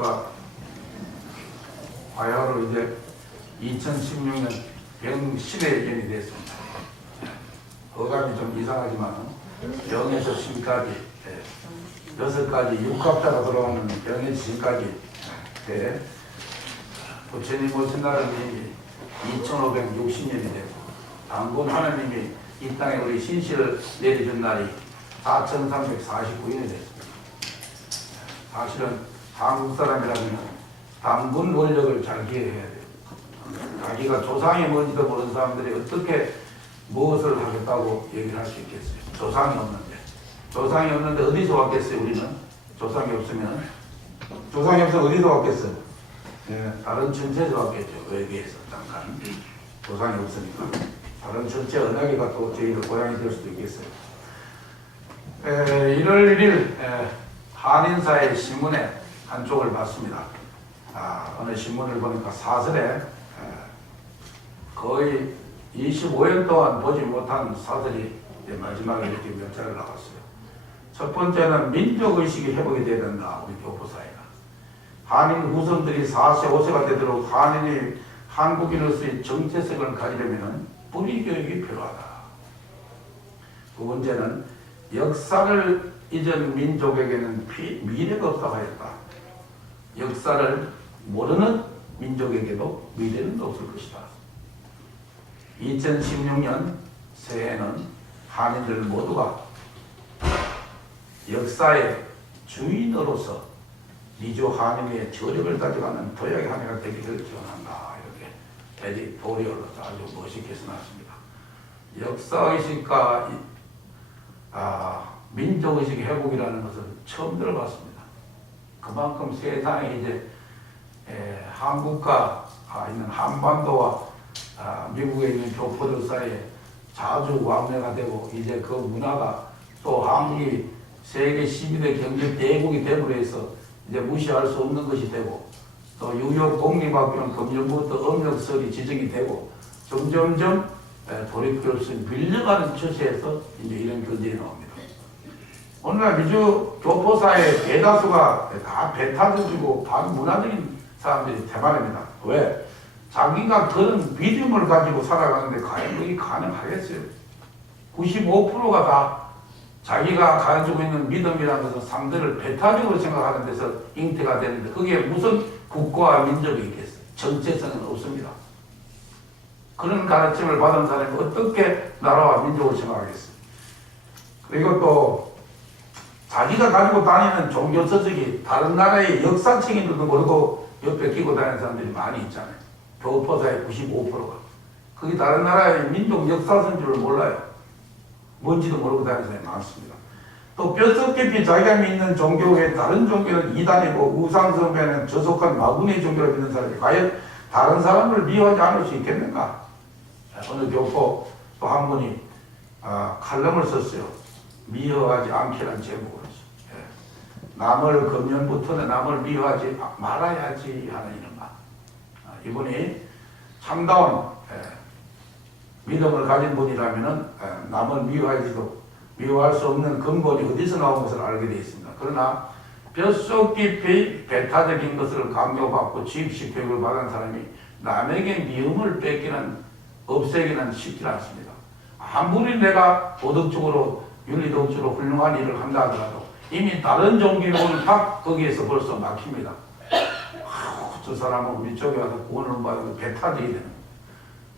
보니까 바야흐로 이제 2016년 병신의 예견이 됐습니다. 어감이 좀 이상하지만 병에서 신까지 6가지 육합자가 들어오는 병에서 신까지 부처님 오신 날은 이미 2560년이 되고 단군 하나님이 이 땅에 우리 신실을 내려준 날이 4349년이 됐습니다. 사실은 한국 사람이라면 단군 원력을 잘 기억해야 돼요. 자기가 조상이 뭔지도 모르는 사람들이 어떻게 무엇을 하겠다고 얘기를 할 수 있겠어요. 조상이 없는데 어디서 왔겠어요. 우리는 조상이 없으면 어디서 왔겠어요. 다른 천체에서 왔겠죠. 외계에서 잠깐 조상이 없으니까 다른 천체 은하계가 또 저희들 고향이 될 수도 있겠어요. 1월 1일 한인사의 신문에 한 쪽을 봤습니다. 어느 신문을 보니까 사설에 거의 25년 동안 보지 못한 사설이 마지막에 이렇게 몇 자를 나왔어요. 첫 번째는 민족의식이 회복이 돼야 된다. 우리 교포사회가. 한인 후손들이 4세, 5세가 되도록 한인이 한국인으로서의 정체성을 가지려면 뿌리 교육이 필요하다. 두 번째는 역사를 잊은 민족에게는 미래가 없다고 하였다. 역사를 모르는 민족에게도 미래는 없을 것이다. 2016년 새해에는 한인들 모두가 역사의 주인으로서 미주 한인의 저력을 가져가는 도약의 한 해가 되기를 기원한다. 이렇게 에디토리얼로서 아주 멋있게 써놨습니다. 역사의식과 민족의식 회복이라는 것을 처음 들어봤습니다. 그만큼 세상에 이제 한국과 있는 한반도와 미국에 있는 교포들 사이에 자주 왕래가 되고 이제 그 문화가 또 한국이 세계 12대 경제 대국이 됨으로 해서 이제 무시할 수 없는 것이 되고 또 유교 공립학교는 금년부터 음력설이 지정이 되고 점점점 돌이킬 수 밀려가는 추세에서 이제 이런 견제가 나옵니다. 오늘날 미주 교포사의 대다수가 다 배타적이고 반문화적인 사람들이 대만입니다. 왜? 자기가 그런 믿음을 가지고 살아가는데 과연 그게 가능하겠어요? 95%가 다 자기가 가지고 있는 믿음이라는 것은 상대를 배타적으로 생각하는 데서 잉태가 되는데 그게 무슨 국가와 민족이 있겠어요? 정체성은 없습니다. 그런 가르침을 받은 사람이 어떻게 나라와 민족을 생각하겠어요? 그리고 또 자기가 가지고 다니는 종교 서적이 다른 나라의 역사책인지도 모르고 옆에 끼고 다니는 사람들이 많이 있잖아요. 교포사의 95%가. 그게 다른 나라의 민족 역사서인 줄 몰라요. 뭔지도 모르고 다니는 사람이 많습니다. 또 뼛속 깊이 자기가 믿는 종교 외에 다른 종교는 이단이고 우상숭배는 저속한 마구니의 종교를 믿는 사람이 과연 다른 사람을 미워하지 않을 수 있겠는가? 어느 교포 또 한 분이 칼럼을 썼어요. 미워하지 않기란 제목으로. 남을 금년부터는 남을 미워하지 말아야지 하는 이런 말. 이분이 참다운 믿음을 가진 분이라면 남을 미워할 수 없는 근본이 어디서 나온 것을 알게 되어 있습니다. 그러나 뼛속 깊이 배타적인 것을 강요받고 지식식 교육을 받은 사람이 남에게 미움을 없애기는 쉽지 않습니다. 아무리 내가 도덕적으로 윤리도덕적으로 훌륭한 일을 한다 하더라도 이미 다른 종교를 딱 거기에서 벌써 막힙니다. 저 사람은 우리 쪽에 와서 구원을 받으면 배타적이 되는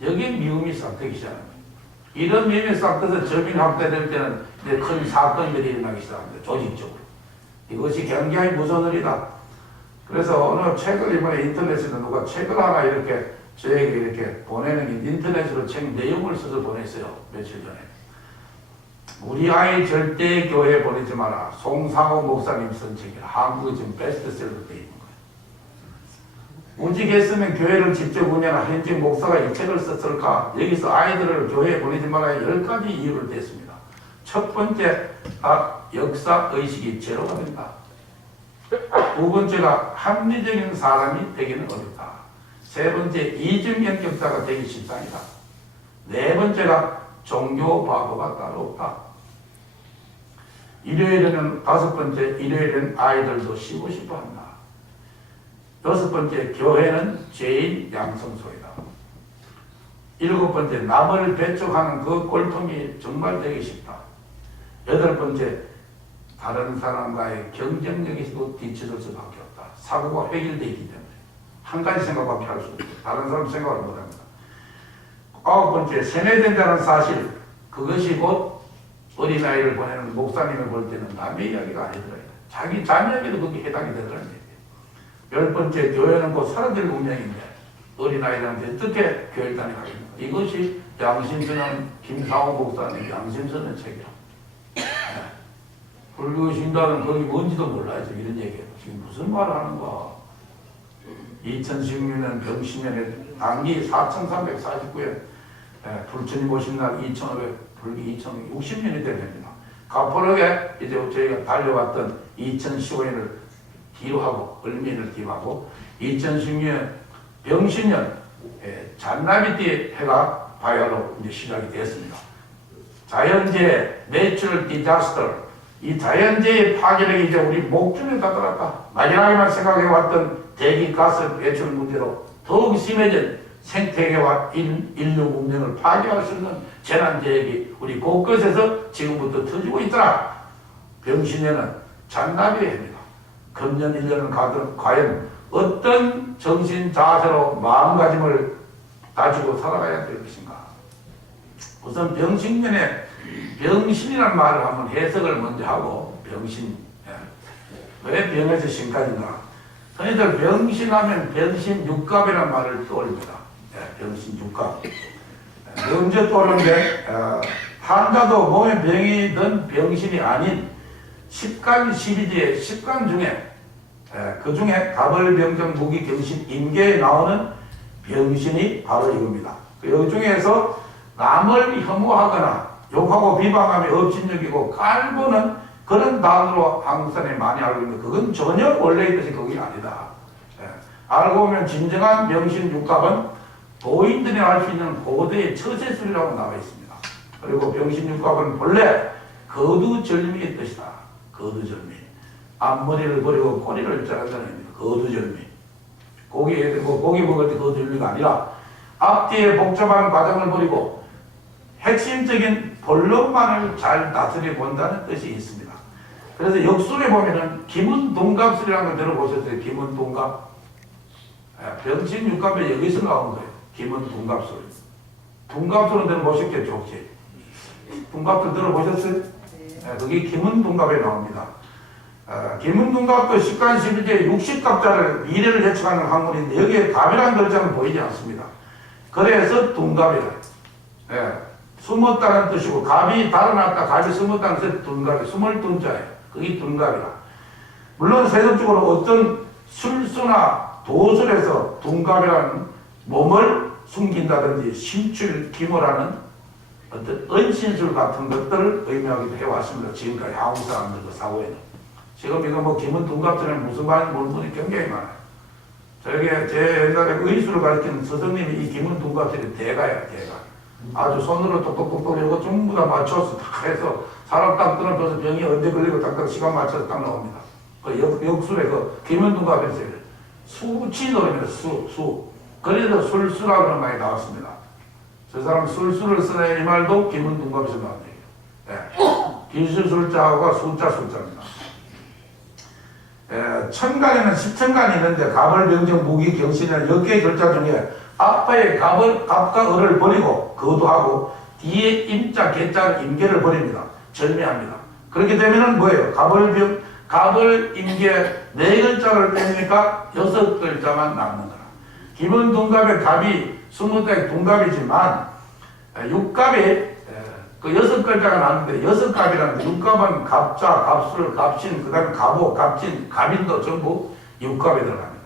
거예요. 여기에 미움이 싹트기 시작합니다. 이런 미움이 싹트서 저민 확대될 때는 이제 큰 사건들이 일어나기 시작합니다. 조직적으로. 이것이 굉장히 무서운 일이다. 그래서 어느 책을 이번에 인터넷에서 누가 책을 하나 이렇게 저에게 이렇게 보내는 게 인터넷으로 책 내용을 써서 보냈어요. 며칠 전에. 우리 아이 절대 교회 보내지 마라. 송상호 목사님 쓴 책이라. 한국에 지금 베스트셀러로 되어 있는 거예요. 오직했으면 교회를 직접 운영한 현직 목사가 이 책을 썼을까? 여기서 아이들을 교회에 보내지 마라 10가지 이유를 댔습니다. 첫 번째, 역사의식이 제로가 된다. 두 번째가 합리적인 사람이 되기는 어렵다. 세 번째, 이중연격자가 되기 십상이다. 네 번째가 종교 바보가 따로 없다. 일요일에는 다섯 번째, 일요일에는 아이들도 쉬고 싶어 한다. 6번째, 교회는 죄인 양성소이다. 7번째, 남을 배척하는 그 꼴통이 정말 되기 쉽다. 8번째, 다른 사람과의 경쟁력에서도 뒤처질 수밖에 없다. 사고가 획일되어 있기 때문에 한 가지 생각밖에 할 수 없다. 다른 사람 생각을 못합니다. 9번째, 세뇌된다는 사실, 그것이 곧 어린아이를 보내는 목사님을 볼 때는 남의 이야기가 아니더라. 자기 자녀에게도 그게 해당이 되더라는 얘기예요. 10번째, 교회는 곧 사라질 운명인데 어린아이들한테 어떻게 교회를 다니겠습니까? 이것이 양심선언 김사호 목사님 양심선언 책이야. 불교 신도는 거기 뭔지도 몰라요. 이런 얘기예요. 지금 무슨 말을 하는 거야. 2016년 병신년에 당기 4349엔 불천이 보신 날 2500 불기 2060년이 됩니다. 가포르게 이제 저희가 달려왔던 2015년을 뒤로 하고 을민을 뒤로 하고 2016년 병신년 잔나비띠 해가 바야로 이제 시작이 됐습니다. 자연재해, 내추럴 디자스터, 이 자연재해의 파괴력이 이제 우리 목줄에 다다랐다. 마지막에만 생각해왔던 대기 가스 배출 문제로 더욱 심해진 생태계와 인류 문명을 파괴할 수 있는 재난재해가 우리 곳곳에서 지금부터 터지고 있더라. 병신에는 잔나비의 해입니다. 금년 1년은 가든 과연 어떤 정신 자세로 마음가짐을 가지고 살아가야 될 것인가. 우선 병신년에 병신이라는 말을 한번 해석을 먼저 하고 병신, 왜 병에서 신까지인가. 흔히들 병신하면 병신 육갑이라는 말을 떠올립니다. 병신 육갑. 언제 떠오르는데 환자도 몸에 병이 든 병신이 아닌 10간 12지의 10간 중에 그 중에 가벌병정 무기경신 임계에 나오는 병신이 바로 이겁니다. 그 중에서 남을 혐오하거나 욕하고 비방하며 업신여기고 깔보는 그런 단어로 한국 사람이 많이 알고 있는데 그건 전혀 원래 있듯이 그게 아니다. 알고 보면 진정한 병신 육갑은 도인들이 할 수 있는 고대의 처세술이라고 나와 있습니다. 그리고 병신 육갑은 본래 거두절미의 뜻이다. 거두절미. 앞머리를 버리고 꼬리를 자른다는 의미입니다. 거두절미. 고기 먹을 때 거두절미가 아니라 앞뒤에 복잡한 과정을 버리고 핵심적인 본론만을 잘 다스려 본다는 뜻이 있습니다. 그래서 역술에 보면은 기문동갑술이라는 걸 들어보셨어요? 기문동갑. 병신 육갑에 여기서 나온 거예요. 기문동갑술. 동갑술은 들어보셨겠죠, 혹시? 동갑술 들어보셨어요? 네. 그게 기문동갑에 나옵니다. 기문동갑도 10간 12제 60갑자를 미래를 예측하는 학문인데 여기에 갑이라는 글자는 보이지 않습니다. 그래서 동갑이라. 숨었다는 뜻이고 갑이 달아났다 갑이 숨었다는 뜻이 둔갑이 숨을 둔자예요. 그게 둔갑이라. 물론 세속적으로 어떤 술수나 도술에서 둔갑이라는 몸을 숨긴다든지 신출 기모라는 어떤 은신술 같은 것들을 의미하기도 해왔습니다. 지금까지 한국 사람들 사고에는. 지금 이거 뭐 기문 둔갑들은 무슨 말인지 모르는 분이 굉장히 많아요. 저에게 제 옛날에 의술을 가르치는 스승님이 이 기문 둔갑들이 대가예요, 대가. 아주 손으로 똑똑똑똑 이거 전부 다 맞춰서 딱 해서 사람 딱 끊어져서 병이 언제 걸리고 딱딱 시간 맞춰서 딱 나옵니다. 그 역술에 그 기문 둔갑에서 수치 노래입니다. 수. 그래서 술수라고 하는 말이 나왔습니다. 저 사람 술수를 쓰네 이 말도 기문 둔갑에서 나온 얘기예요. 기술술자가 숫자입니다. 천간에는 10천간이 있는데 갑을 병정 무기 경신이라는 10개의 글자 중에 앞에 갑과 을을 버리고 거두하고 뒤에 임자 개자 임계를 버립니다. 절미합니다. 그렇게 되면은 뭐예요? 갑을 임계 4글자를 빼니까 6글자만 남는 거라. 기본 동갑의 갑이 20대의 동갑이지만 육갑이 그 6글자가 나왔는데 6갑이라는데 육갑은 갑자, 갑술, 갑신, 그 다음에 갑오, 갑진, 갑인도 전부 육갑에 들어갑니다.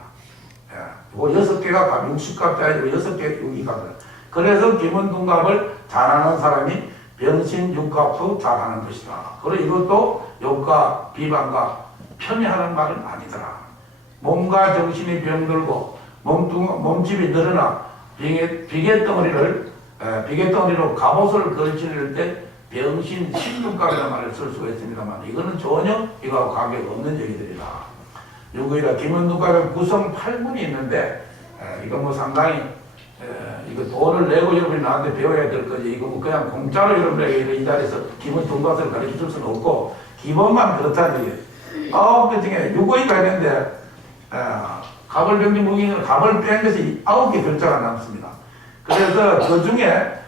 그 6개가 갑, 60갑자 아니고 6개 육이갑을. 그래서 기본동갑을 잘하는 사람이 병신 육갑도 잘하는 것이다. 그리고 이것도 욕과 비방과 편애하는 말은 아니더라. 몸과 정신이 병들고 몸집이 늘어나 비계덩어리로 갑옷을 걸칠 때 병신 신육갑이라는 말을 쓸 수가 있습니다만 이거는 전혀 이거하고 관계가 없는 얘기들이다. 유구이라 김원누가는 구성 8문이 있는데 이거 뭐 상당히 이거 돈을 내고 여러분이 나한테 배워야 될 거지. 이거 뭐 그냥 공짜로 여러분에게 이 자리에서 기본 돈값을 가르쳐 줄 수는 없고 기본만 그렇다는 얘기예요. 9개 중에 유구이가 있는데 가벌병지 무기는 가벌 뺀 것이 9개 글자가 남습니다. 그래서 그 중에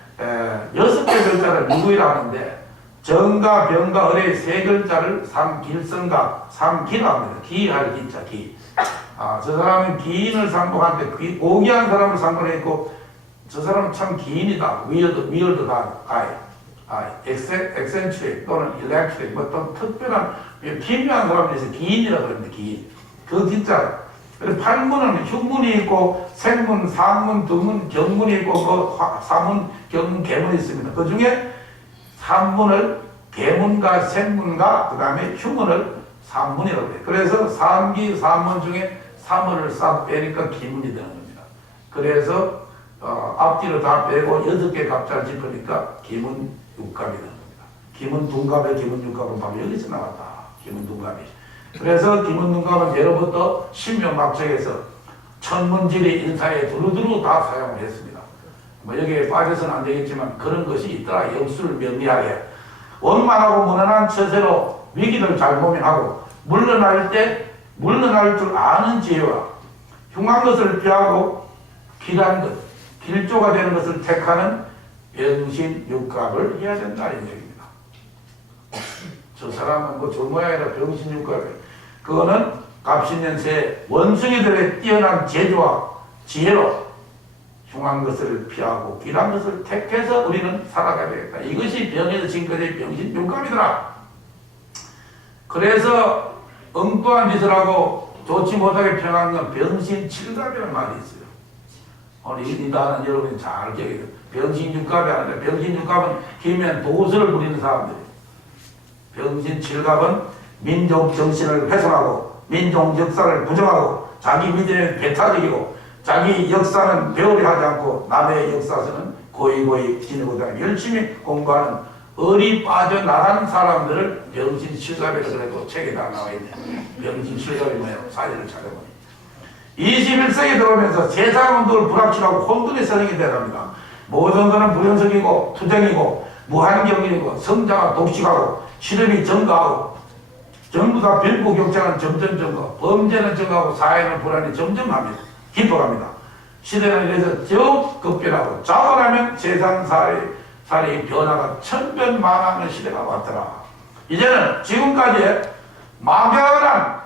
6개 글자를 유구이라고 하는데 정가, 병가, 을의 3글자를 삼길성가, 삼기라고 합니다. 기할 기자, 기. 저 사람은 기인을 상봉하는데 고귀한 사람을 상봉했고 저 사람은 참 기인이다. 위얼드다. 엑센트릭 또는 일렉트릭 뭐 또 특별한 기묘한 사람에 대해서 기인이라고 그러는데 기인. 그 기자. 그래서 8문은 흉문이 있고 생문, 상문, 두문, 경문이 있고 뭐 사문, 경문, 계문이 있습니다. 그 중에 3문을 계문과 생문과 그 다음에 흉문을 3문이라고 해요. 그래서 3기 3문 중에 3문을 싹 빼니까 기문이 되는 겁니다. 그래서 앞뒤로 다 빼고 6개 갑자를 짚으니까 기문 육갑이 되는 겁니다. 기문 둔갑에 기문 육갑은 바로 여기서 나왔다. 기문 둔갑이. 그래서 기문 둔갑은 예로부터 신명막책에서 천문지리 인사에 두루두루 다 사용을 했습니다. 뭐 여기에 빠져서는 안 되겠지만 그런 것이 있더라. 역수를 명리하게 원만하고 무난한 처세로 위기를 잘 모면하고 물러날 때 물러날 줄 아는 지혜와 흉한 것을 피하고 길한 것, 길조가 되는 것을 택하는 병신육갑을 해야 된다 이 얘기입니다. 저 사람은 뭐 졸모야 아니라 병신육갑이에요. 그거는 갑신년세 원숭이들의 뛰어난 재주와 지혜로 흉한 것을 피하고 길한 것을 택해서 우리는 살아가야 되겠다. 이것이 병에서 지금까지 병신육갑이더라. 그래서 엉뚱한 짓을 하고 좋지 못하게 평한 건 병신칠갑이라는 말이 있어요. 오늘 이 단어는 여러분이 잘 기억해야 돼요. 병신육갑이 아니라 병신육갑은 길면 도수를 부리는 사람들이에요. 병신칠갑은 민족 정신을 훼손하고 민족 역사를 부정하고 자기 믿음에 배타적이고 자기 역사는 배우려 하지 않고 남의 역사에서는 고이고이 지내고 다니고 열심히 공부하는 얼이 빠져나간 사람들을 병신칠갑이라고 그래도 책에 다 나와 있네. 병신칠갑이 뭐예요? 사실을 찾아보니 21세기 들어오면서 세상 운동을 불합치하고 혼돈의 세상이 되어갑니다. 모든 것은 불연속이고 투쟁이고 무한경이고 성장과 독식하고 실업이 증가하고 전부 다 빈부격차는 점점 증가, 범죄는 증가하고 사회는 불안이 점점합니다. 깊어갑니다. 시대는 이래서 쭉 급변하고 자원하면 세상 사회의 변화가 천변만하는 시대가 왔더라. 이제는 지금까지의 막연한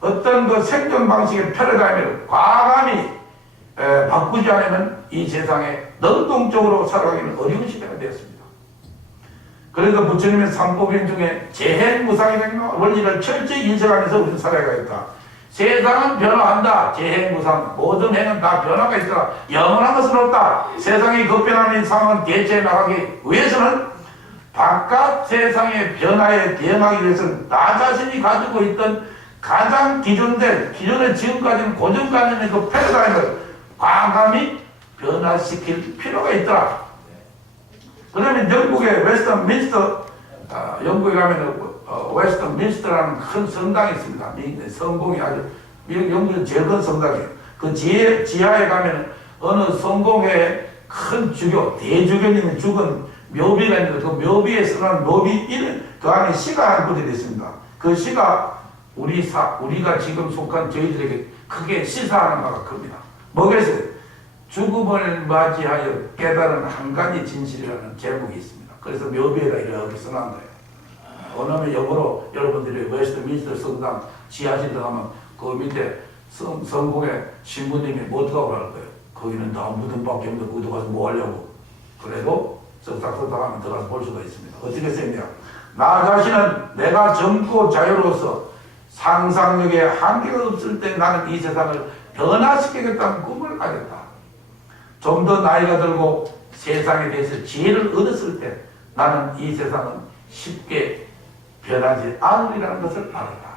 어떤 그 생존 방식의 패러다임을 과감히 바꾸지 않으면 이 세상에 능동적으로 살아가기는 어려운 시대가 되었습니다. 그래서 부처님의 삼법인 중에 재행무상이라는 원리를 철저히 인식하면서 우리는 살아가겠다. 세상은 변화한다. 재행무상. 모든 행은 다 변화가 있더라. 영원한 것은 없다. 세상이 급변하는 상황을 대체해 나가기 위해서는 바깥 세상의 변화에 대응하기 위해서는 나 자신이 가지고 있던 가장 기존의 지금까지는 고정관념의 그 패러다임을 과감히 변화시킬 필요가 있더라. 그러면 영국의 웨스턴민스터, 영국에 가면 웨스턴민스터라는 큰 성당이 있습니다. 성공이 아주, 영국은 제일 큰 성당이에요. 그 지하에 가면 어느 성공회의 큰 주교, 대주교님이 죽은 묘비가 있는데 그 묘비에 쓰는 묘비 이름, 그 안에 시가 한 구절이 있습니다. 그 시가 우리가 지금 속한 저희들에게 크게 시사하는 바가 큽니다. 뭐겠어요? 죽음을 맞이하여 깨달은 한 가지 진실이라는 제목이 있습니다. 그래서 묘비에다 이렇게 써놓은 거예요. 오늘 영어로 여러분들이 웨스트민스터 성당 지하실 들어가면 그 밑에 성공의 신부님이 뭐 들어가고 할 거예요. 거기는 다 무덤밖에 없는데 거기 들어가서 뭐 하려고. 그래도 썩싹하면 들어가서 볼 수가 있습니다. 어떻게 쓰냐? 나 자신은 내가 젊고 자유로워서 상상력에 한계가 없을 때 나는 이 세상을 변화시키겠다는 꿈을 가졌다. 좀 더 나이가 들고 세상에 대해서 지혜를 얻었을 때 나는 이 세상은 쉽게 변하지 않으리라는 것을 알았다.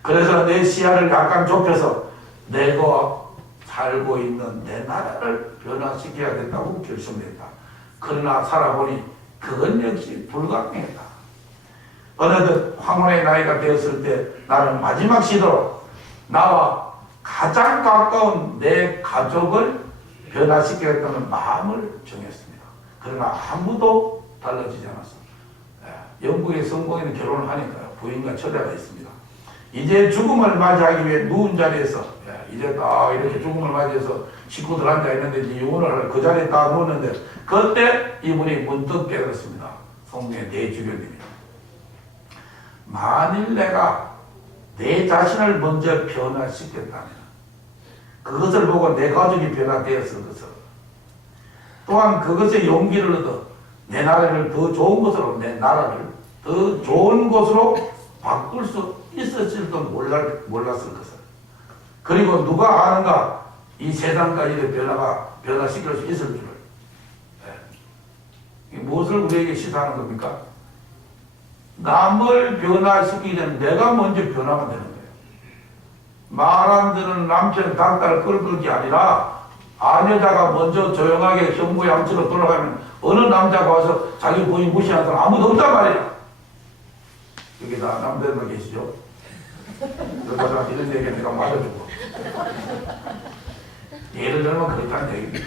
그래서 내 시야를 약간 좁혀서 내가 살고 있는 내 나라를 변화시켜야 된다고 결심했다. 그러나 살아보니 그건 역시 불가능했다. 어느덧 황혼의 나이가 되었을 때 나는 마지막 시도로 나와 가장 가까운 내 가족을 변화시키겠다는 마음을 정했습니다. 그러나 아무도 달라지지 않았어. 영국의 성공에는 결혼을 하니까 부인과 처자가 있습니다. 이제 죽음을 맞이하기 위해 누운 자리에서 이제 딱 이렇게 죽음을 맞이해서 식구들 앉아있는데 이제 유언을 그 자리에 딱 누웠는데 그때 이분이 문득 깨달았습니다. 성령의 대주교님이 만일 내가 내 자신을 먼저 변화시켰다면 그것을 보고 내 가족이 변화되었을 것을 또한 그것의 용기를 얻어 내 나라를 더 좋은 곳으로 내 나라를 더 좋은 곳으로 바꿀 수 있었을지도 몰랐을 것을 그리고 누가 아는가 이 세상까지의 변화시킬 수 있을 줄을 무엇을 우리에게 시사하는 겁니까? 남을 변화시키려면 내가 먼저 변화가 되는 거예요. 말 안 듣는 남편 닭달 끌끌기 아니라 아내자가 먼저 조용하게 현모양처로 돌아가면 어느 남자가 와서 자기 부인 무시하는 사람 아무도 없단 말이야. 여기 다 남자들만 계시죠? 그러다가 이런 얘기 내가 맞아주고 예를 들면 그렇다는 얘기입니다.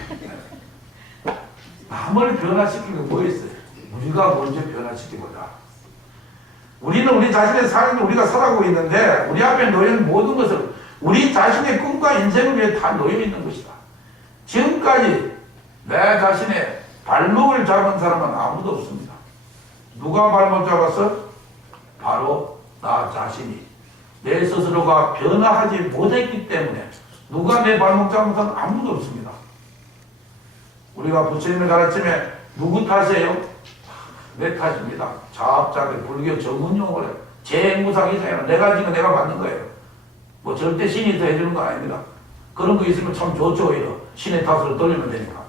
남을 변화시키는 게 뭐였어요? 우리가 먼저 변화시키보자. 우리는 우리 자신의 삶을 우리가 살아가고 있는데 우리 앞에 놓여있는 모든 것을 우리 자신의 꿈과 인생을 위해 다 놓여있는 것이다. 지금까지 내 자신의 발목을 잡은 사람은 아무도 없습니다. 누가 발목 잡았어? 바로 나 자신이 내 스스로가 변화하지 못했기 때문에 누가 내 발목 잡은 사람은 아무도 없습니다. 우리가 부처님의 가르침에 누구 탓이에요? 내 탓입니다. 자업자득 불교 전문용어로 재무상이잖아요. 내가 지금 내가 받는 거예요. 뭐 절대 신이 더 해주는 건 아닙니다. 그런 거 있으면 참 좋죠. 오히려 신의 탓으로 돌리면 되니까.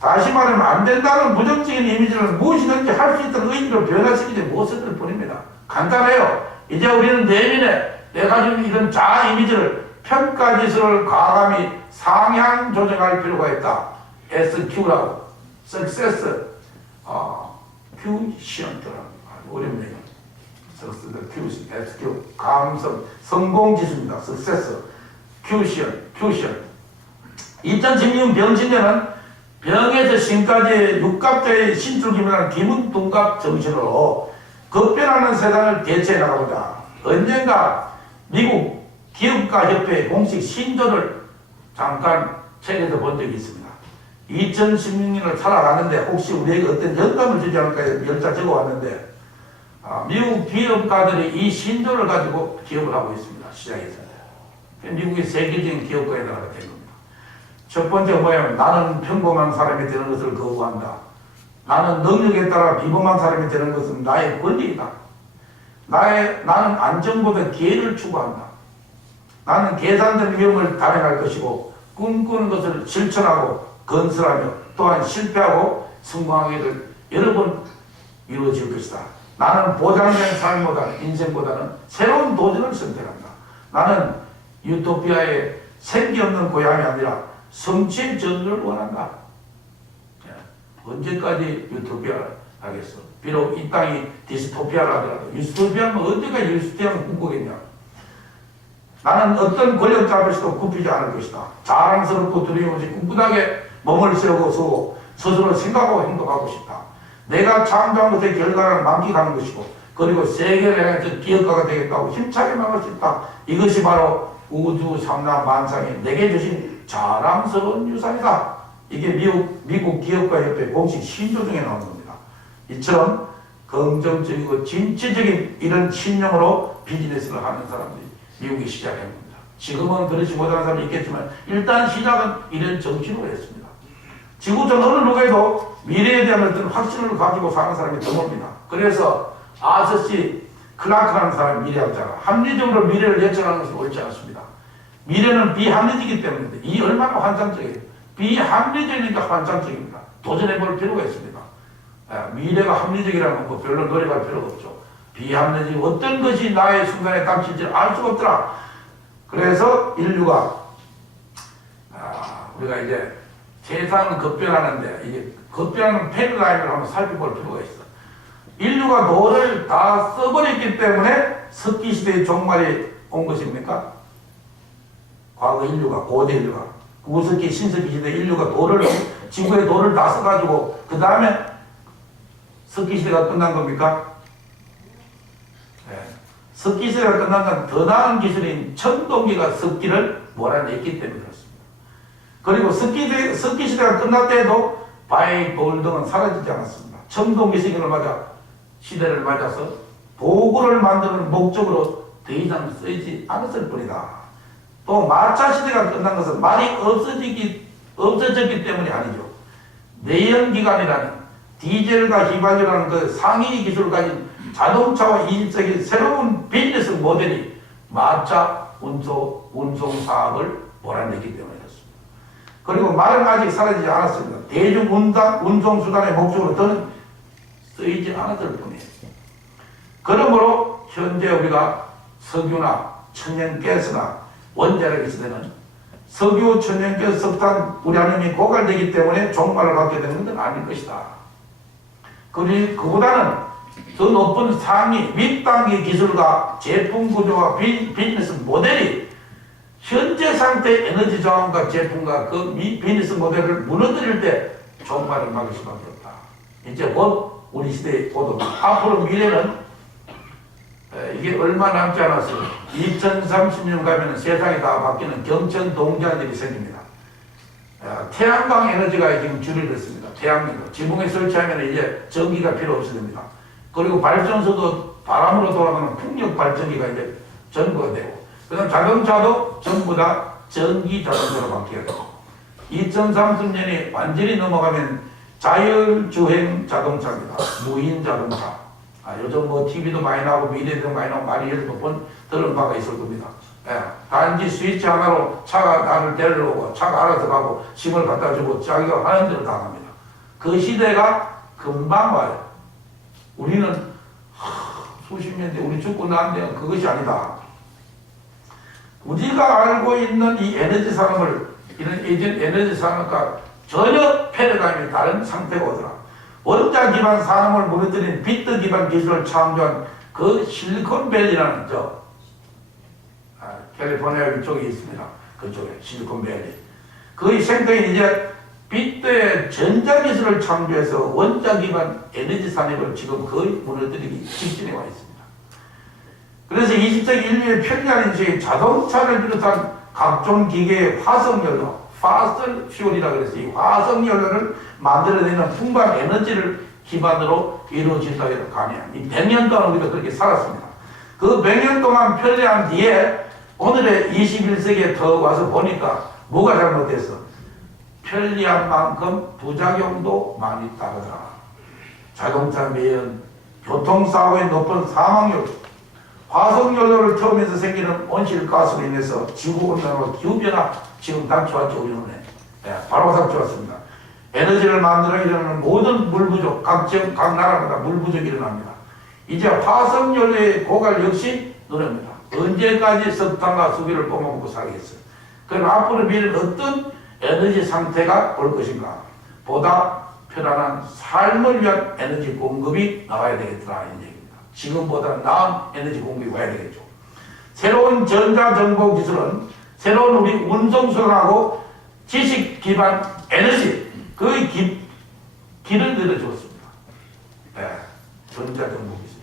다시 말하면 안 된다는 부정적인 이미지를 무엇이든지 할 수 있다는 의미로 변화시키지 못했을 뿐입니다. 간단해요. 이제 우리는 내면에 내가 가지고 이런 자아 이미지를 평가지수를 과감히 상향 조정할 필요가 있다. SQ라고 Success Quotient라고 어려운 얘기입니다. SQ 감성 성공지수입니다. Success Quotient 2016년 병신년은 병에서 신까지의 육갑자의 신출기문하는 기문동갑 정신으로 급변하는 세상을 대체해 나가보자. 언젠가 미국 기업가 협회 공식 신조를 잠깐 책에서 본 적이 있습니다. 2016년을 살아가는데 혹시 우리에게 어떤 영감을 주지 않을까 해서 열자 적어왔는데 미국 기업가들이 이 신조를 가지고 기업을 하고 있습니다. 시장에서. 미국의 세계적인 기업가에 나가게 된 겁니다. 첫 번째 뭐냐면 나는 평범한 사람이 되는 것을 거부한다. 나는 능력에 따라 비범한 사람이 되는 것은 나의 권리이다. 나는 안정보다 기회를 추구한다. 나는 계산된 위험을 단행할 것이고 꿈꾸는 것을 실천하고 건설하며 또한 실패하고 성공하기를 여러 번 이루어질 것이다. 나는 보장된 삶보다는 인생보다는 새로운 도전을 선택한다. 나는 유토피아의 생기 없는 고향이 아니라 성취의 전도를 원한다. 언제까지 유토피아를 하겠어? 비록 이 땅이 디스토피아를 하더라도 유토피아는 언제까지 유토피아를 꿈꾸겠냐? 나는 어떤 권력 잡을수도 굽히지 않을 것이다. 자랑스럽고 두려움 없이 꿋꿋하게 몸을 세우고 스스로 생각하고 행동하고 싶다. 내가 창조한 것의 결과를 만끽하는 것이고 그리고 세계를 향해서 기업가가 되겠다고 힘차게 말할 수 있다. 이것이 바로 우주 삼라 만상이 내게 주신 자랑스러운 유산이다. 이게 미국 기업가 협회 공식 신조 중에 나오는 겁니다. 이처럼 긍정적이고 진취적인 이런 신념으로 비즈니스를 하는 사람들이 미국이 시작한 겁니다. 지금은 그렇지 못하는 사람이 있겠지만 일단 시작은 이런 정신으로 했습니다. 지구촌 어느 누구에도 미래에 대한 어떤 확신을 가지고 사는 사람이 드뭅니다. 그래서 아서시 클라크라는 사람이 미래학자가 합리적으로 미래를 예측하는 것은 옳지 않습니다. 미래는 비합리적이기 때문인데 이 얼마나 환상적이에요. 비합리적이니까 환상적입니다. 도전해볼 필요가 있습니다. 미래가 합리적이라면 뭐 별로 노력할 필요가 없죠. 비합리적인 어떤 것이 나의 순간에 닥칠지 알 수가 없더라. 그래서 인류가 우리가 이제 세상은 급변하는데 이게 급변하는 패러다임을 한번 살펴볼 필요가 있어. 인류가 돌을 다 써버렸기 때문에 석기시대의 종말이 온 것입니까? 과거 인류가, 고대 인류가, 구석기, 신석기 시대 인류가 지구의 돌을 다 써가지고 그 다음에 석기시대가 끝난 겁니까? 네. 석기시대가 끝난 건 더 나은 기술인 청동기가 석기를 몰아냈기 때문에 그렇습니다. 그리고 석기시대가 끝날 때에도 바위, 돌 등은 사라지지 않았습니다. 청동기 시대를 맞아서 도구를 만드는 목적으로 더 이상 쓰이지 않았을 뿐이다. 또 마차 시대가 끝난 것은 말이 없어졌기 때문이 아니죠. 내연기관이라는 디젤과 휘발유라는 그 상위 기술을 가진 자동차와 20세기 새로운 비즈니스 모델이 마차 운송 사업을 몰아냈기 때문에 그렇습니다. 그리고 말은 아직 사라지지 않았습니다. 대중 운송수단의 목적으로 더는 쓰이지 않았을 뿐이에요. 그러므로 현재 우리가 석유나 천연가스나 원자력에 있어서는 석유, 천연가스, 석탄, 우라늄이 고갈되기 때문에 종말을 갖게 되는 것은 아닐 것이다. 그보다는 더 높은 상위, 윗단계 기술과 제품 구조와 비즈니스 모델이 현재 상태의 에너지 자원과 제품과 그 비즈니스 모델을 무너뜨릴 때 종말을 막을 수밖에 없다. 이제 곧 우리 시대의 고도. 앞으로 미래는 이게 얼마 남지 않았어요. 2030년 가면 세상이 다 바뀌는 경천 동장들이 생깁니다. 태양광 에너지가 지금 줄어들었습니다. 태양광. 지붕에 설치하면 이제 전기가 필요 없어집니다. 그리고 발전소도 바람으로 돌아가는 풍력 발전기가 이제 전부가 되고, 그 다음 자동차도 전부 다 전기 자동차로 바뀌게 되고, 2030년이 완전히 넘어가면 자율주행 자동차입니다. 무인 자동차. 요즘 뭐 TV도 많이 나오고 미디어도 많이 나오고 많이 들은 바가 있을 겁니다. 단지 스위치 하나로 차가 나를 데려오고 차가 알아서 가고 짐을 갖다 주고 자기가 하는 대로 다 갑니다. 그 시대가 금방 와요. 우리는 수십 년 뒤 우리 죽고 난 데는 그것이 아니다. 우리가 알고 있는 이 에너지 산업을 이런 예전 에너지 산업과 전혀 패러다임이 다른 상태가 오더라. 원자 기반 산업을 무너뜨린 비트 기반 기술을 창조한 그 실리콘밸리라는 캘리포니아 위쪽에 있습니다. 그쪽에 실리콘밸리. 그 생태인 이제 비트의 전자기술을 창조해서 원자 기반 에너지 산업을 지금 거의 무너뜨리기 직전에 와 있습니다. 그래서 20세기 인류의 편리한 인식이 자동차를 비롯한 각종 기계의 화석연료, 파슬 퓨얼이라고 그래서 이 화석연료를 만들어내는 풍부한 에너지를 기반으로 이루어진다고 해서 가능한 이 100년 동안 우리가 그렇게 살았습니다. 그 100년 동안 편리한 뒤에 오늘의 21세기에 더 와서 보니까 뭐가 잘못됐어? 편리한 만큼 부작용도 많이 있다더라. 자동차 매연, 교통사고의 높은 사망률, 화석연료를 태우면서 생기는 온실가스로 인해서 지구온난화, 기후변화 지금 닥쳐왔죠. 우리는 바로 닥쳐왔습니다. 에너지를 만들어 일어나는 모든 물 부족, 각 나라마다 물 부족이 일어납니다. 이제 화석연료의 고갈 역시 늘어납니다. 언제까지 석탄과 석유를 뽑아먹고 살겠어요? 그럼 앞으로 미래는 어떤 에너지 상태가 올 것인가? 보다 편안한 삶을 위한 에너지 공급이 나와야 되겠더라 이런 얘기입니다. 지금보다 나은 에너지 공급이 와야 되겠죠. 새로운 전자정보 기술은 새로운 우리 운송수단하고 지식 기반 에너지 그 길을 들어주었습니다. 전자정보 기술.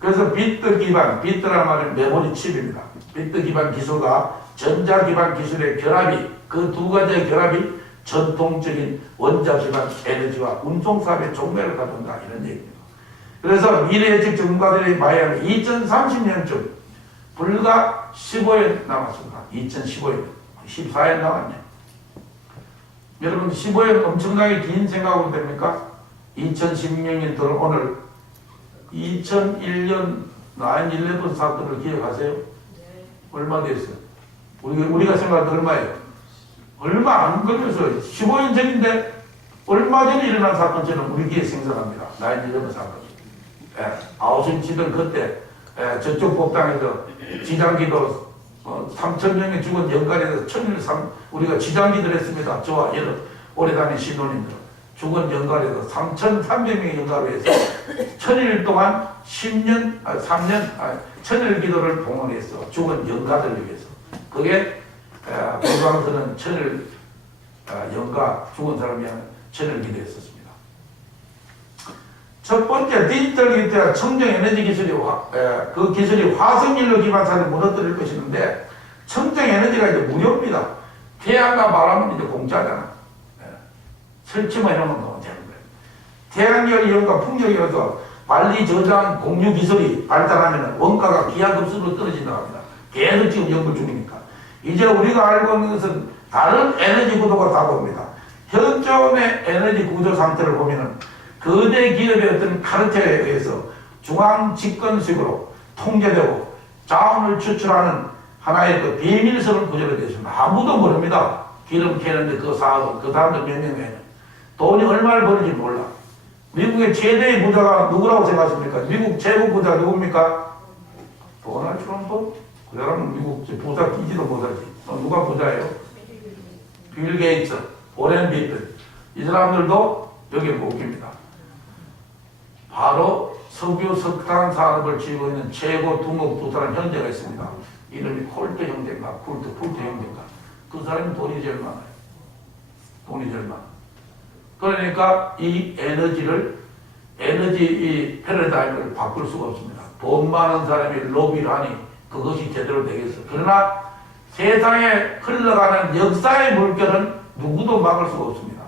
그래서 비트 기반, 비트란 말은 메모리 칩입니다. 비트 기반 기술과 전자 기반 기술의 결합이 그 두 가지의 결합이 전통적인 원자 기반 에너지와 운송 사업의 종말을 가져온다 이런 얘기입니다. 그래서 미래예측 전문가들의 말하는 2030년쯤 불과 15년 남았습니다. 2015년, 14년 남았네. 여러분 15년 엄청나게 긴 생각으로 됩니까? 2016년 들어 오늘 2001년 9/11 사건을 기억하세요? 네. 얼마 됐어요? 우리가 생각할 때 얼마예요? 얼마 안 걸려서 15년 전인데 얼마 전에 일어난 사건처럼 우리 귀에 생생합니다. 9/11 사건. 아우슈비츠는 그때 저쪽 복당에서 지장기도 3,000명이 죽은 연간에서 1,000일 우리가 지장기들 했습니다. 저와 여러 오래 다닌 신도님들. 죽은 연가에서 3,300명의 연가로 해서 1000일 동안 1000일 기도를 봉헌했어. 죽은 연가들을 위해서. 그게 불광서는 1000일 연가 죽은 사람이 한 1000일 기도했었습니다. 첫 번째 디지털 기기와 청정 에너지 기술이 그 기술이 화석연료 기반 산을 무너뜨릴 것이는데 청정 에너지가 이제 무료입니다. 태양과 바람은 이제 공짜잖아. 설치만 이런 건 되는 거예요. 태양열 이용과 풍력 이용해서 관리 저장 공유 기술이 발달하면 원가가 기하급수로 떨어진다고 합니다. 계속 지금 연구 중이니까. 이제 우리가 알고 있는 것은 다른 에너지 구도가 다가옵니다. 현존의 에너지 구조 상태를 보면은 거대 기업의 어떤 카르텔에 의해서 중앙 집권식으로 통제되고 자원을 추출하는 하나의 그 비밀스러운 구조가 되었습니다. 아무도 모릅니다. 기름 캐는데 그 사업은 그 사람들 몇 명이에요. 돈이 얼마를 버는지 몰라. 미국의 최대의 부자가 누구라고 생각하십니까? 미국 최고 부자가 누굽니까? 도널드 트럼프? 그 사람은 미국 부자 끼지도 못하지. 누가 부자예요? 빌 게이츠, 오렌 비핏. 이 사람들도 여기에 못 깁니다. 바로 석유 석탄 산업을 쥐고 있는 최고 등록 두 사람 형제가 있습니다. 이름이 콜트 형제인가, 쿨트 형제인가. 그 사람이 돈이 제일 많아요. 돈이 제일 많아. 그러니까 이 에너지 이 패러다임을 바꿀 수가 없습니다. 돈 많은 사람이 로비를 하니 그것이 제대로 되겠어. 그러나 세상에 흘러가는 역사의 물결은 누구도 막을 수가 없습니다.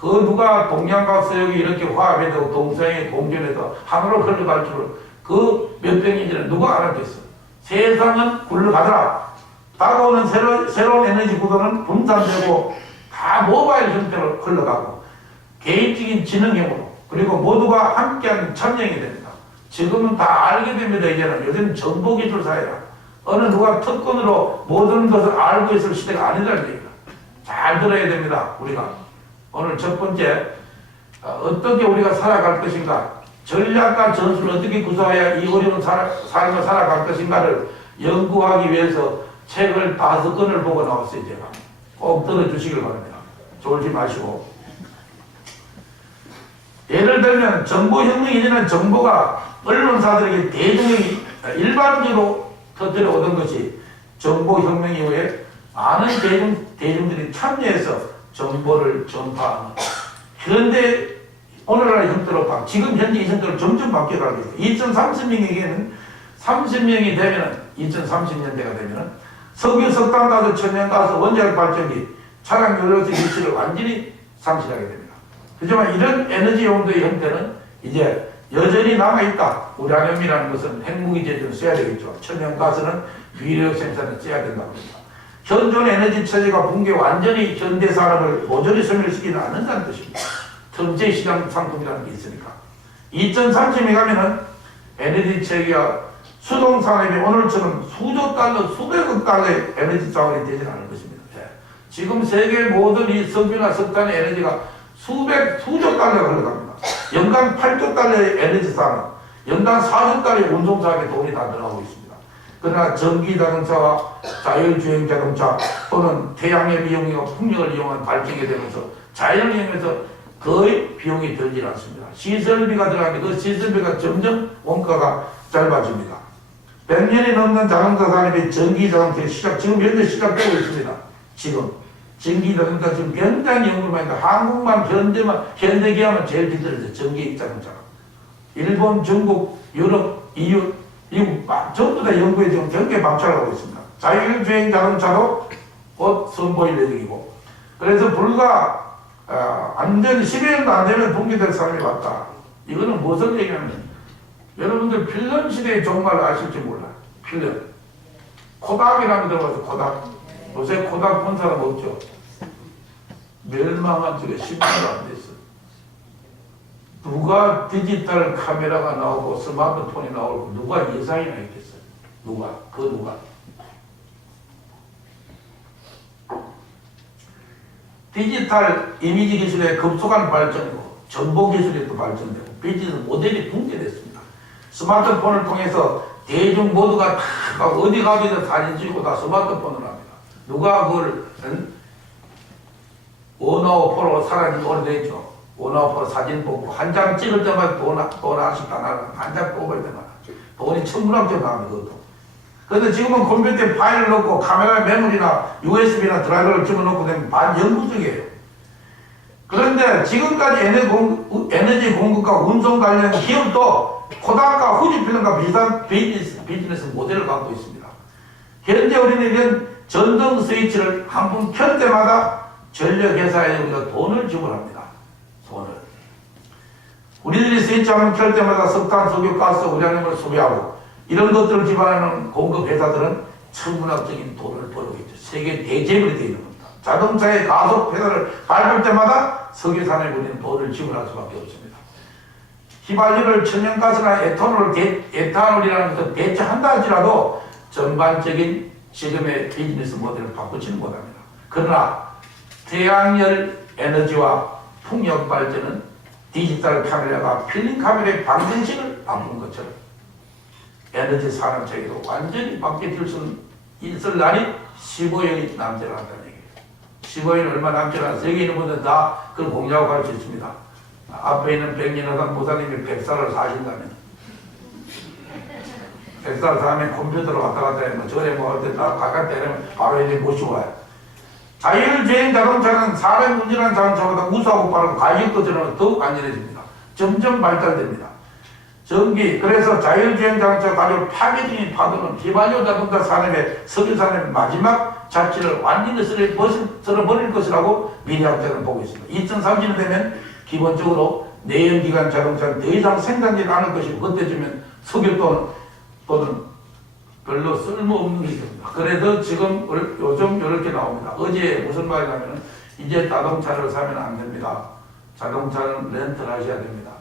그 누가 동양과 서역이 이렇게 화합해서 동서양이 공존해서 하늘로 흘러갈 줄을 그 몇 병인지는 누가 알았겠어. 세상은 굴러가더라. 다가오는 새로운 에너지 구도는 분산되고 다 모바일 형태로 흘러가고 개인적인 지능형으로 그리고 모두가 함께하는 참여이 됩니다. 지금은 다 알게 됩니다. 이제는 요즘 정보기술 사회라. 어느 누가 특권으로 모든 것을 알고 있을 시대가 아니라는 얘기입니다. 잘 들어야 됩니다. 우리가 오늘 첫 번째 어떻게 우리가 살아갈 것인가, 전략과 전술을 어떻게 구사해야 이 어려운 삶을 살아갈 것인가를 연구하기 위해서 책을 5권을 보고 나왔어요. 제가 꼭 들어주시길 바랍니다. 졸지 마시고. 예를 들면 정보혁명 이전에 정보가 언론사들에게 대중이 일반적으로 터뜨려 오던 것이 정보혁명 이후에 많은 대중들이 참여해서 정보를 전파하는 현대 오늘날 형태로 지금 현재 이 형태로 점점 바뀌어가고 있어요. 2030년에게는 30명이 되면은 2030년대가 되면은 석유, 석탄 가스, 천연 가스, 원자력 발전기, 차량 연료소 위치를 완전히 상실하게 됩니다. 하지만 이런 에너지 용도의 형태는 이제 여전히 남아있다. 우라늄이라는 것은 핵무기 제조는 써야 되겠죠. 천연 가스는 위력 생산에 써야 된다고 합니다. 현존 에너지 체제가 붕괴 완전히 현대 산업을 모조리 소멸시키지는 않는다는 뜻입니다. 틈새 시장 상품이라는 게 있으니까. 2030에 가면은 에너지 체계가 수동 산업이 오늘처럼 수조 달러, 수백억 달러의 에너지 자원이 되지는 않을 것입니다. 지금 세계 모든 이 석유나 석탄의 에너지가 수조 달러가 흘러갑니다. 연간 8조 달러의 에너지 산업, 연간 4조 달러의 운송 사업에 돈이 다 들어가고 있습니다. 그러나 전기 자동차와 자율주행 자동차 또는 태양의 이용과 풍력을 이용한 발전이 되면서 자연을 이용해서 거의 비용이 들지 않습니다. 시설비가 들어가는데 그 시설비가 점점 원가가 짧아집니다. 100년이 넘는 자동차 산업이 전기 자동차 지금 현재 시작되고 있습니다. 지금 전기 자동차 지금 굉장히 연구를 많이 합니다. 한국만 현대기아만 제일 뒤떨어져요. 전기 자동차가. 일본, 중국, 유럽, EU, 미국 전부 다 연구에 지금 경계 박차하고 있습니다. 자율주행 자동차도 곧 선보일 예정이고. 그래서 불과 완전히 10년도 안 되면 붕괴될 사람이 왔다. 이거는 무슨 얘기냐면 여러분들 필름 시대의 종말을 아실지 몰라. 필름. 코닥이라는 데 들어가서 코닥. 요새 코닥 본 사람 없죠? 멸망한 지가 10년도 안 됐어. 누가 디지털 카메라가 나오고 스마트폰이 나오고 누가 예상이나 했겠어요? 누가? 누가? 디지털 이미지 기술의 급속한 발전이고 정보 기술이 또 발전되고 비즈니스 모델이 붕괴됐습니다. 스마트폰을 통해서 대중 모두가 다 어디 가도 사진 찍고 다 스마트폰으로 합니다. 누가 그걸 원어포로 사라진 지 오래됐죠. 원어포로 사진 보고 한 장 찍을 때마다 돈 하나씩 다 나가고 한 장 뽑을 때마다 돈이 천문학적 나갑니다. 그것도. 그런데 지금은 컴퓨터에 파일을 넣고 카메라 메모리나 USB나 드라이브를 집어넣고 되면 반영구적이에요. 그런데 지금까지 에너지 공급과 운송 관련 기업도 코닥과 후지필름과 비슷한 비즈니스 모델을 갖고 있습니다. 현재 우리는 이런 전동 스위치를 한 번 켤 때마다 전력회사에 우리가 돈을 지불합니다. 돈을. 우리들이 스위치 한 번 켤 때마다 석탄, 석유, 가스, 우량염을 소비하고 이런 것들을 기반하는 공급회사들은 천문학적인 돈을 벌고 있죠. 세계 대재벌이 되어 있는 겁니다. 자동차의 가속 페달을 밟을 때마다 석유산에 우리는 돈을 지불할 수밖에 없습니다. 휘발유를 천연가스나 에탄올이라는 것을 대체한다 할지라도 전반적인 지금의 비즈니스 모델을 바꾸지는 못합니다. 그러나 태양열 에너지와 풍력 발전은 디지털 카메라가 필름 카메라의 방정식을 바꾼 것처럼 에너지 산업 체계도 완전히 바뀌어 있을 날이 15년이 남지 않았다는 얘기예요. 15년이 얼마 남지 않아서 세계 있는 분들 다 그걸 공유하고 갈 수 있습니다. 앞에 있는 백년하던 보사님이 100살을 사신다면 100살 사면 컴퓨터로 왔다 갔다 하면 전에 뭐 할 때 다 가까이 때리면 바로 이제 모시고 와요. 자율주행 자동차는 사람 운전하는 자동차보다 우수하고 빠르고 가격도 저는 더욱 안전해집니다. 점점 발달됩니다. 전기, 그래서 자율주행 자동차 가격 파괴적인 파도는 휘발유 자동차 산업의 석유 산업의 마지막 자취를 완전히 쓸어버릴 것이라고 미래학자는 보고 있습니다. 2030년 되면 기본적으로 내연기관 자동차는 더 이상 생산되지 않을 것이고 그때쯤엔 석유 또는 별로 쓸모없는 게 됩니다. 그래서 지금 요즘 이렇게 나옵니다. 어제 무슨 말이냐면 이제 자동차를 사면 안 됩니다. 자동차는 렌트를 하셔야 됩니다.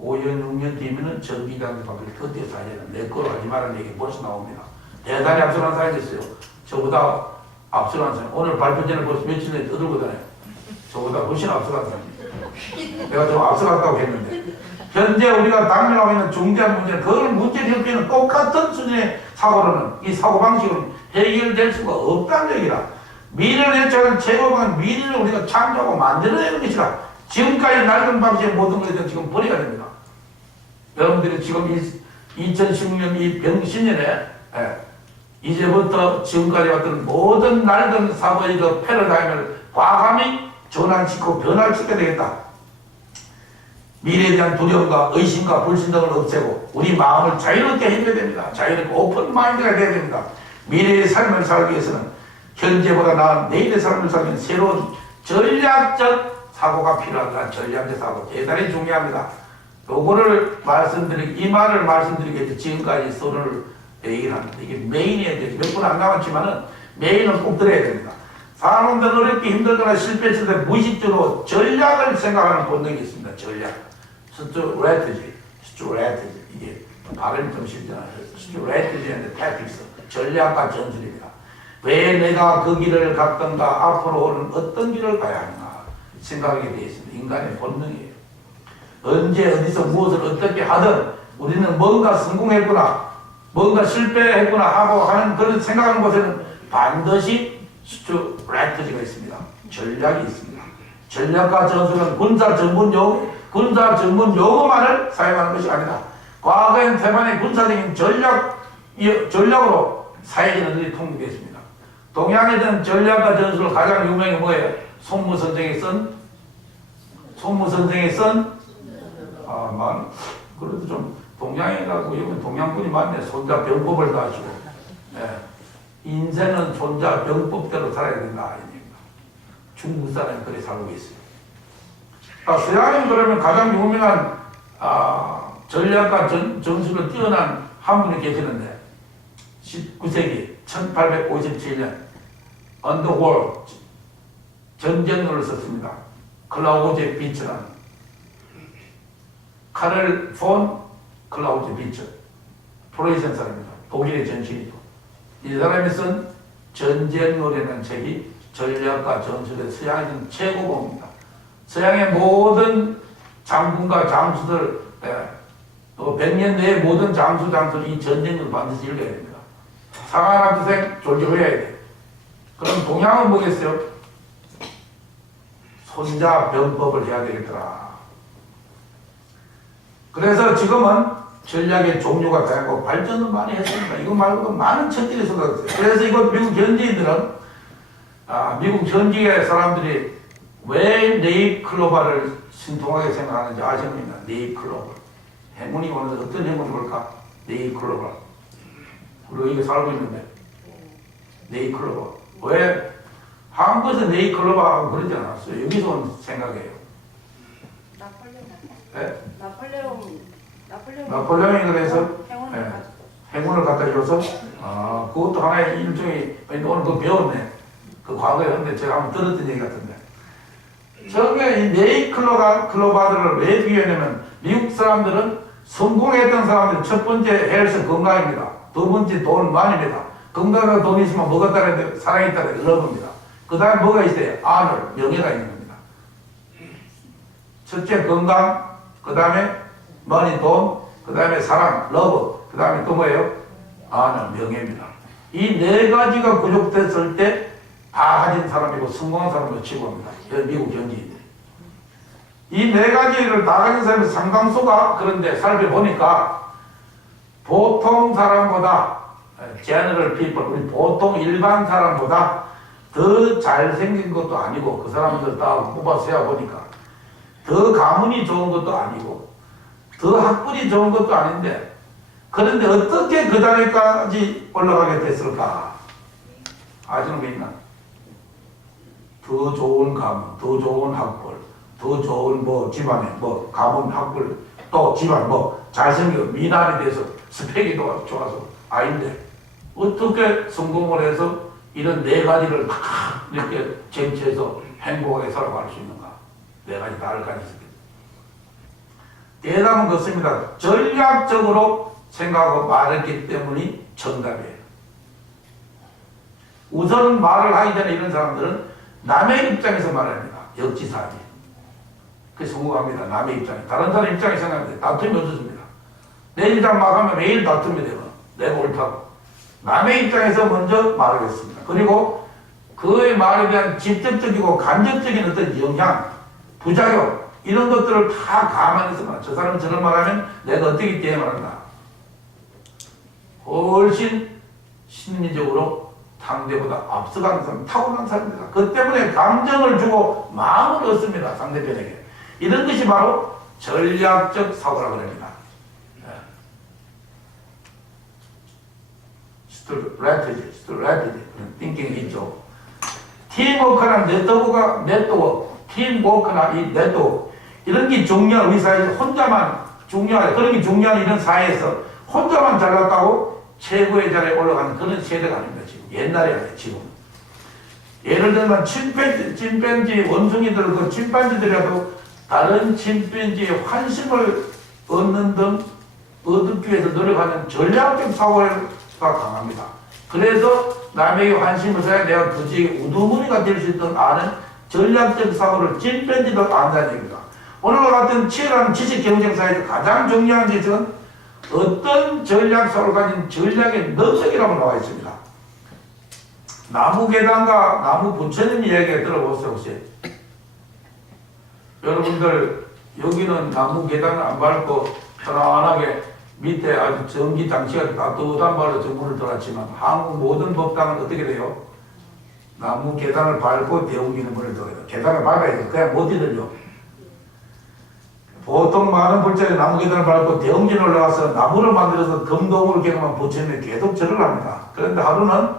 5년, 6년 뒤면은 전기장비 바뀔 그때 사야 되는 내 거로 하지 말라는 얘기 벌써 나옵니다. 대단히 앞서간 사람이 있어요. 저보다 앞서간 사람. 오늘 발표 전에 벌써 며칠 전에 떠들고 다녀요. 저보다 훨씬 앞서간 사람이. 내가 좀 앞서갔다고 했는데. 현재 우리가 당면하고 있는 중대한 문제는 그걸 문제를 겪기는 똑같은 수준의 사고로는 이 사고방식으로는 해결될 수가 없다는 얘기라. 미래를 예측하는 최고방은 미래를 우리가 창조하고 만들어내는 것이라. 지금까지 낡은 방식의 모든 것에 지금 버려야 됩니다. 여러분들이 지금 2016년 이 병신년에 이제부터 지금까지 왔던 모든 낡은 사고의 그 패러다임을 과감히 전환시키고 변화시켜야 되겠다. 미래에 대한 두려움과 의심과 불신 등을 없애고 우리 마음을 자유롭게 해줘야 됩니다. 자유롭게 오픈 마인드가 돼야 됩니다. 미래의 삶을 살기 위해서는 현재보다 나은 내일의 삶을 살기 위한 새로운 전략적 사고가 필요하다. 전략적 사고 대단히 중요합니다. 요거를 이 말을 말씀드리기 위해서 지금까지 서론을 얘기를 합니다. 이게 메인이어야 돼요. 몇 분 안 남았지만은 메인은 꼭 들어야 됩니다. 사람들은 어렵게 힘들거나 실패했을 때 무의식적으로 전략을 생각하는 본능이 있습니다. 전략. 스트레티지. 이게 발음이 좀 쉽잖아요. 스트레티지인데 택틱스. 전략과 전술입니다. 왜 내가 그 길을 갔던가 앞으로는 어떤 길을 가야 하는가 생각하게 되어 있습니다. 인간의 본능이에요. 언제 어디서 무엇을 어떻게 하든 우리는 뭔가 성공했구나 뭔가 실패했구나 하고 하는 그런 생각하는 곳에는 반드시 스트레티지가 있습니다. 전략이 있습니다. 전략과 전술은 군사 전문 용어만을 사용하는 것이 아니다. 과거엔 태반의 군사적인 전략으로 사회전들이 통일되었습니다. 동양에 대한 전략과 전술을 가장 유명한 게 뭐예요? 손무 선생이 쓴 그래도 좀 동양에 가고 이건 동양분이 많네. 손자 병법을 다 하시고 인생은 손자 병법대로 살아야 된다. 중국 사람이 그렇게 살고 있어요. 서양인 그러면 가장 유명한 전략과 전술을 뛰어난 한 분이 계시는데 19세기 1857년 언더월 전쟁론을 썼습니다. 클라우제 비츠라는 카를 폰 클라우제 비츠 프로이센 사람입니다. 독일의 전신이죠. 이 사람이 쓴 전쟁론이라는 책이 전략과 전술의 서양에서는 최고봉입니다. 서양의 모든 장군과 장수들, 100년 내의 모든 장수를 이 전쟁을 반드시 읽어야 됩니다. 상하남주생 졸지해야 돼. 그럼 동양은 뭐겠어요? 손자병법을 해야 되겠더라. 그래서 지금은 전략의 종류가 다양하고 발전을 많이 했습니다. 이거 말고도 많은 책들이 쏟아졌어요. 그래서 이거 미국 현지인들은 미국 현지의 사람들이 왜 네잎클로버를 신통하게 생각하는지 아십니까? 네잎클로버. 행운이 오는데 어떤 행운이 올까? 네잎클로버. 우리가 이게 살고 있는데 네잎클로버. 왜 한국에서 네잎클로버하고 그러지 않았어요? 여기서 온 생각이에요. 네? 나폴레옹이 그래서 행운을 갖다 줘서 그것도 하나의 일종의 오늘 그거 배웠네. 그 과거에 했는데 제가 한번 들었던 얘기 같은데 처음에 이 네잎클로버들을 왜 비교하냐면 미국 사람들은 성공했던 사람들 첫 번째 헬스 건강입니다. 두 번째 돈만입니다. 건강과 돈이 있으면 뭐가 따라야 돼요? 사랑이 따라야 돼요. 러브입니다. 그 다음에 뭐가 있어요? honor, 명예가 있는 겁니다. 첫째 건강, 그 다음에 money, 돈, 그 다음에 사랑, love, 그 다음에 또 뭐예요? honor, 명예입니다. 이 네 가지가 부족됐을 때 다 가진 사람이고 성공한 사람으로 치부합니다. 미국 현지인들. 이 네 가지를 다 가진 사람의 상당수가 그런데 살펴보니까 보통 사람보다 general people, 우리 보통 일반 사람보다 더 잘생긴 것도 아니고 그 사람들 다 뽑아서 해보니까 더 가문이 좋은 것도 아니고 더 학벌이 좋은 것도 아닌데 그런데 어떻게 그 단계까지 올라가게 됐을까? 아시는 게 있나? 더 좋은 가문, 더 좋은 학벌, 더 좋은 집안에 가문, 학벌, 또 집안 잘생기고 미남이 돼서 스펙이 좋아서 아닌데 어떻게 성공을 해서 이런 네 가지를 막 이렇게 쟁취해서 행복하게 살아갈 수 있는가? 네 가지 다를 가지고 대답은 그렇습니다. 전략적으로 생각하고 말했기 때문이 정답이에요. 우선 말을 하기 전에 이런 사람들은 남의 입장에서 말합니다. 역지사지. 그래서 성공합니다. 남의 입장에. 다른 사람 입장에 생각하는데 다툼이 없었습니다. 내 입장 막 하면 매일 다툼이 되고 내가 옳다고. 남의 입장에서 먼저 말하겠습니다. 그리고 그의 말에 대한 직접적이고 간접적인 어떤 영향, 부작용 이런 것들을 다 감안해서 말합니다. 저 사람은 저런 말하면 내가 어떻게 때문에 말한다. 훨씬 심리적으로 상대보다 앞서가는 사람, 타고난 사람입니다. 그 때문에 감정을 주고 마음을 얻습니다. 상대편에게. 이런 것이 바로 전략적 사고라고 합니다. strategy, 띵킹이 있죠. 팀워크나 팀워크나 이 네트워크, 이런 게 중요한 우리 사회에서 혼자만 중요하다. 그런 게 중요한 이런 사회에서 혼자만 잘났다고 최고의 자리에 올라가는 그런 세대가 아닙니다. 지금 옛날에 아니에요. 지금 예를 들면 침팬지 원숭이들 그 침팬지들이라도 다른 침팬지의 환심을 얻는 등 얻기 위해서 노력하는 전략적 사고가 강합니다. 그래서 남에게 환심을 써야 내가 그지의 우두머리가 될 수 있도록 아는 전략적 사고를 침팬지도 안다는 얘기입니다. 오늘과 같은 치열한 지식 경쟁 사회에서 가장 중요한 것은 어떤 전략사를 가진 전략의 능력이라고 나와 있습니다. 나무 계단과 나무 부처님 이야기 들어보세요. 혹시 여러분들 여기는 나무 계단을 안 밟고 편안하게 밑에 아주 전기 장치가 따뜻한 발로 전문을 들었지만 한국 모든 법당은 어떻게 돼요? 나무 계단을 밟고 대웅기는 문을 들어요. 계단을 밟아야 돼요. 그냥 못 뛰들려. 보통 많은 불자리 나무 계단을 밟고 대웅진 올라가서 나무를 만들어서 금동으로 개념한 부처님이 계속 절을 합니다. 그런데 하루는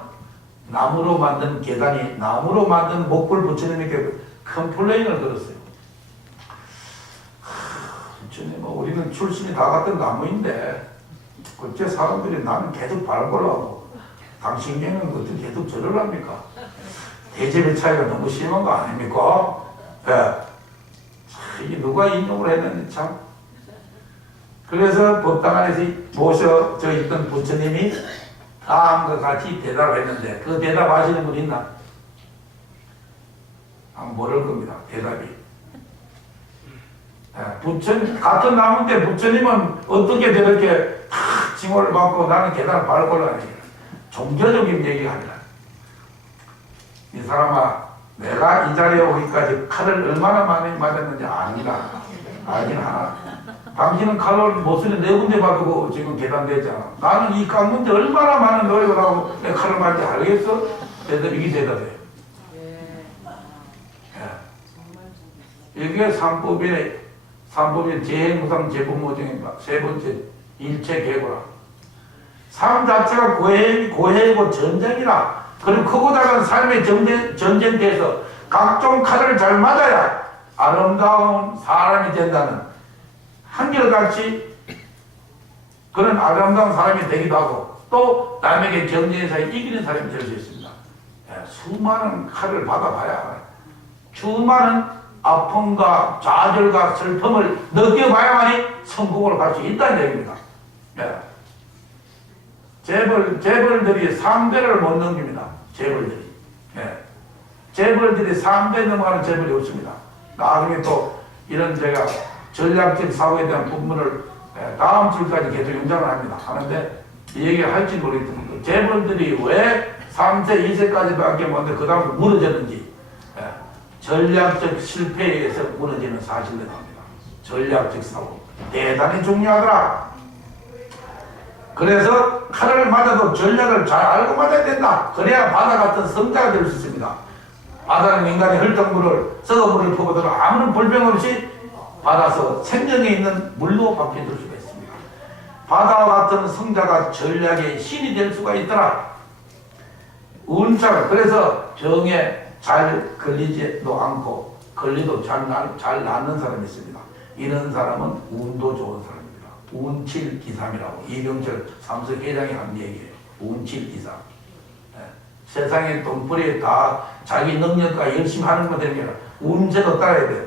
나무로 만든 계단이 나무로 만든 목불 부처님에게 컴플레인을 들었어요. 부처님 우리는 출신이 다 같은 나무인데 어째 사람들이 나는 계속 밟으려고 당신께는 어떻게 계속 절을 합니까? 대접의 차이가 너무 심한 거 아닙니까? 네. 이게 누가 인용을 했는지 참. 그래서 법당 안에서 모셔져 있던 부처님이 다음과 같이 대답을 했는데 그 대답하시는 분 있나? 아마 모를 겁니다. 대답이. 부처님, 같은 나무인데 부처님은 어떻게 저렇게 징호를 받고 나는 계단을 밟고 하니 종교적인 얘기가 아니라 이 사람아 내가 이 자리에 오기까지 칼을 얼마나 많이 맞았는지 아니라 알긴 하나. 당신은 칼을 못쓰는 4군데 받고 지금 계단됐잖아. 나는 이 깎는데 얼마나 많은 노력을 하고 내 칼을 맞지 알겠어? 이게 대답해. 이게 삼법의 재행무상 재법모정입니다. 세 번째, 일체계고라. 삶 자체가 고해이고 전쟁이라. 그리고 크고 작은 삶의 전쟁터에서 각종 칼을 잘 맞아야 아름다운 사람이 된다는 한결같이 그런 아름다운 사람이 되기도 하고 또 남에게 경쟁에서 이기는 사람이 될 수 있습니다. 수많은 칼을 받아봐야 수많은 아픔과 좌절과 슬픔을 느껴봐야만이 성공을 갈 수 있다는 얘기입니다. 재벌들이 3배를 못 넘깁니다. 재벌들이. 재벌들이 3배 넘어가는 재벌이 없습니다. 나중에 또 이런 제가 전략적 사고에 대한 부분을 다음 주까지 계속 연장을 합니다. 하는데 이 얘기를 할지 모르겠지만 재벌들이 왜 3세, 2세까지밖에 못했는데 그 다음 무너졌는지 전략적 실패에 의해서 무너지는 사실을 합니다. 전략적 사고. 대단히 중요하더라. 그래서 칼을 맞아도 전략을 잘 알고 맞아야 된다. 그래야 바다 같은 성자가 될 수 있습니다. 바다는 인간이 흙탕물을 썩어물을 퍼고도 아무런 불평 없이 받아서 생명에 있는 물로 바뀌어줄 수가 있습니다. 바다와 같은 성자가 전략의 신이 될 수가 있더라. 운참, 그래서 병에 잘 걸리지도 않고 걸리도 잘 낫는 사람이 있습니다. 이런 사람은 운도 좋은 사람입니다. 운칠기삼이라고 이병철 삼성회장이 한 얘기예요. 운칠기삼. 세상의 돈벌이에 다 자기 능력과 열심히 하는 것 되면 운세도 따라야 돼요.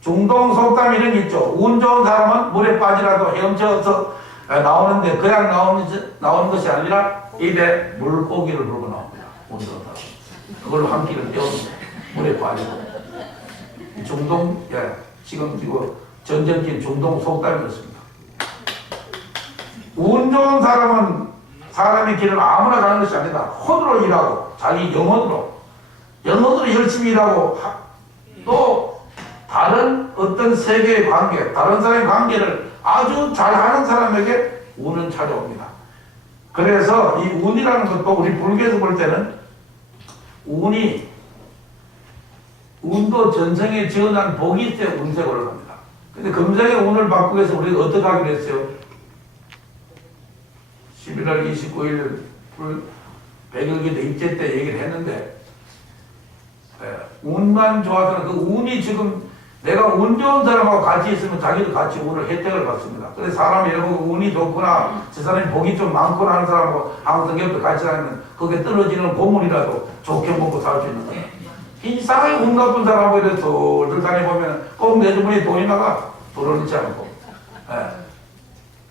중동 속담 이런 게 있죠. 운 좋은 사람은 물에 빠지라도 헤엄쳐서 나오는데 그냥 나오는 것이 아니라 입에 물고기를 물고 나옵니다. 운 좋은 사람. 그걸로 한 끼를 때웁니다. 물에 빠지고. 중동, 지금 이거 전쟁길 중동 속담이 그렇습니다. 운 좋은 사람은 사람의 길을 아무나 가는 것이 아니다. 혼으로 일하고 자기 영혼으로 열심히 일하고 또 다른 어떤 세계의 관계, 다른 사람의 관계를 아주 잘하는 사람에게 운은 찾아옵니다. 그래서 이 운이라는 것도 우리 불교에서 볼 때는 운도 전생에 지어난 복이 있어야 운세가 올라갑니다. 근데 금생의 운을 바꾸기 위해서 우리가 어떻게 하기로 했어요? 11월 29일 백일기도 입제 때 얘기를 했는데 운만 좋아서는 그 운이 지금 내가 운 좋은 사람하고 같이 있으면 자기도 같이 운을 혜택을 받습니다. 그래서 사람이 이러고 운이 좋구나, 저 사람이 복이 좀 많구나 하는 사람하고 아무 옆에 같이 다니면 그게 떨어지는 고물이라도 좋게 먹고 살 수 있는 거예요. 이상하게 운 나쁜 사람하고 이렇게 돌돌 다녀보면 꼭 내 주머니에 돈이 나가 들어오지 않고.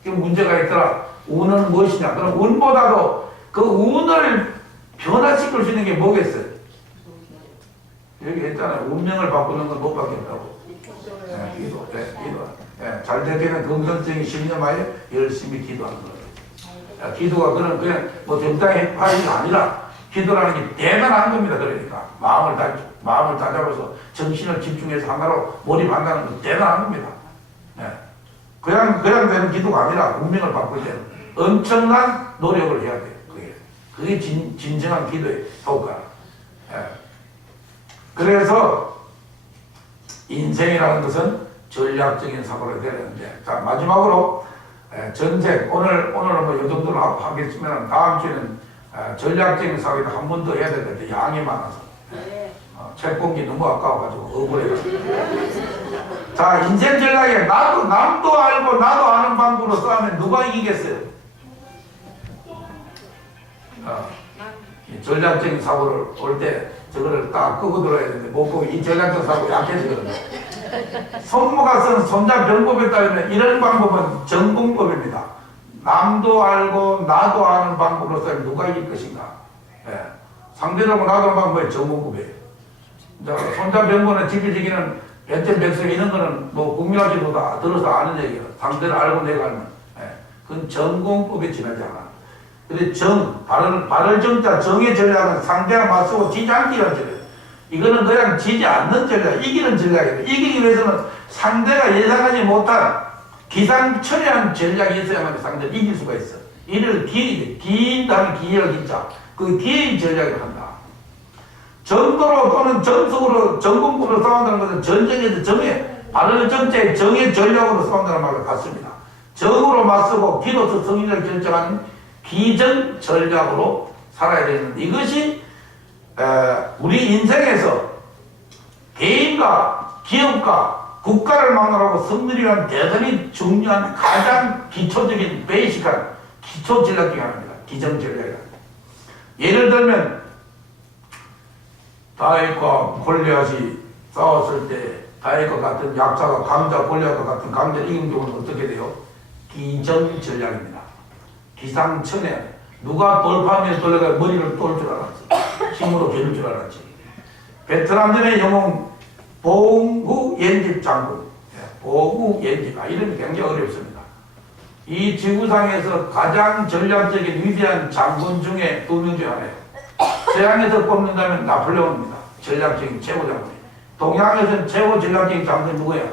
그 문제가 있더라. 운은 무엇이냐? 그럼 운보다도 그 운을 변화시킬 수 있는 게 뭐겠어요? 여기 했잖아요. 운명을 바꾸는 건 못 바뀐다고. 기도. 잘 되기는 금선생이 10년 만에 열심히 기도하는 거예요. 기도가 그냥 뭐 적당히 파일이 아니라 기도라는 게 대단한 겁니다. 그러니까 마음을 다잡아서 정신을 집중해서 하나로 몰입한다는 건 대단한 겁니다. 그냥 되는 기도가 아니라 운명을 바꿀 때는 엄청난 노력을 해야 돼요. 그게 진정한 기도의 효과. 그래서 인생이라는 것은 전략적인 사고를 해야 되는데, 자 마지막으로 전쟁 오늘 뭐 이 정도로 하겠지만 다음 주에는 전략적인 사고를 한 번 더 해야 되는데 양이 많아서 책 본게 너무 아까워가지고 억울해가지고. 자, 인생 전략에 남도 알고 나도 아는 방법으로 싸우면 누가 이기겠어요? 전략적인 사고를 올 때 저거를 딱 끄고 들어야 되는데 못 보고 이 전략적 사고 약해지거든요. 손모가 쓴 손자병법에 따르면 이런 방법은 전공법입니다. 남도 알고 나도 아는 방법으로 싸우면 누가 이길 것인가? 상대적으로 나도 아는 방법이 전공법이에요. 손자병법은 지피지기는 변천백성 이런 거는 뭐 국민학교도 다 들어서 아는 얘기예요. 상대를 알고 내가 알면. 그건 전공법에 지나지 않아. 근데 발을 정자, 정의 전략은 상대와 맞서고 지지 않기란 전략. 이거는 그냥 지지 않는 전략, 이기는 전략이에요. 이기기 위해서는 상대가 예상하지 못한 기상천외한 전략이 있어야만 상대를 이길 수가 있어. 이를 긴 다음에 기회를 긴자. 그 기회의 전략을 한다. 전도로 또는 전속으로 전공으로 싸운다는 것은 전쟁에서 바른 정책 정의 전략으로 싸운다는 말과 같습니다. 정으로 맞서고 기로서 승리를 결정하는 기정 전략으로 살아야 되는 이것이 우리 인생에서 개인과 기업과 국가를 막론하고 승리를 위한 대단히 중요한 가장 기초적인 베이직한 기초 전략 중에 하나입니다. 기정 전략이다. 예를 들면 다윗과 골리앗이 싸웠을 때 다윗과 같은 약자가 강자, 골리앗과 같은 강자를 이긴 경우는 어떻게 돼요? 기정 전략입니다. 기상천외. 누가 돌파하면 돌려가 머리를 똘 줄 알았지. 힘으로 겨룰 줄 알았지. 베트남전의 영웅 봉후 옌집 장군. 봉후 옌집. 이름이 굉장히 어렵습니다. 이 지구상에서 가장 전략적인 위대한 장군 중에 2명 중 하나예요. 서양에서 뽑는다면 나폴레옹입니다. 전략적인 최고 장군. 동양에서는 최고 전략적인 장군이 누구야?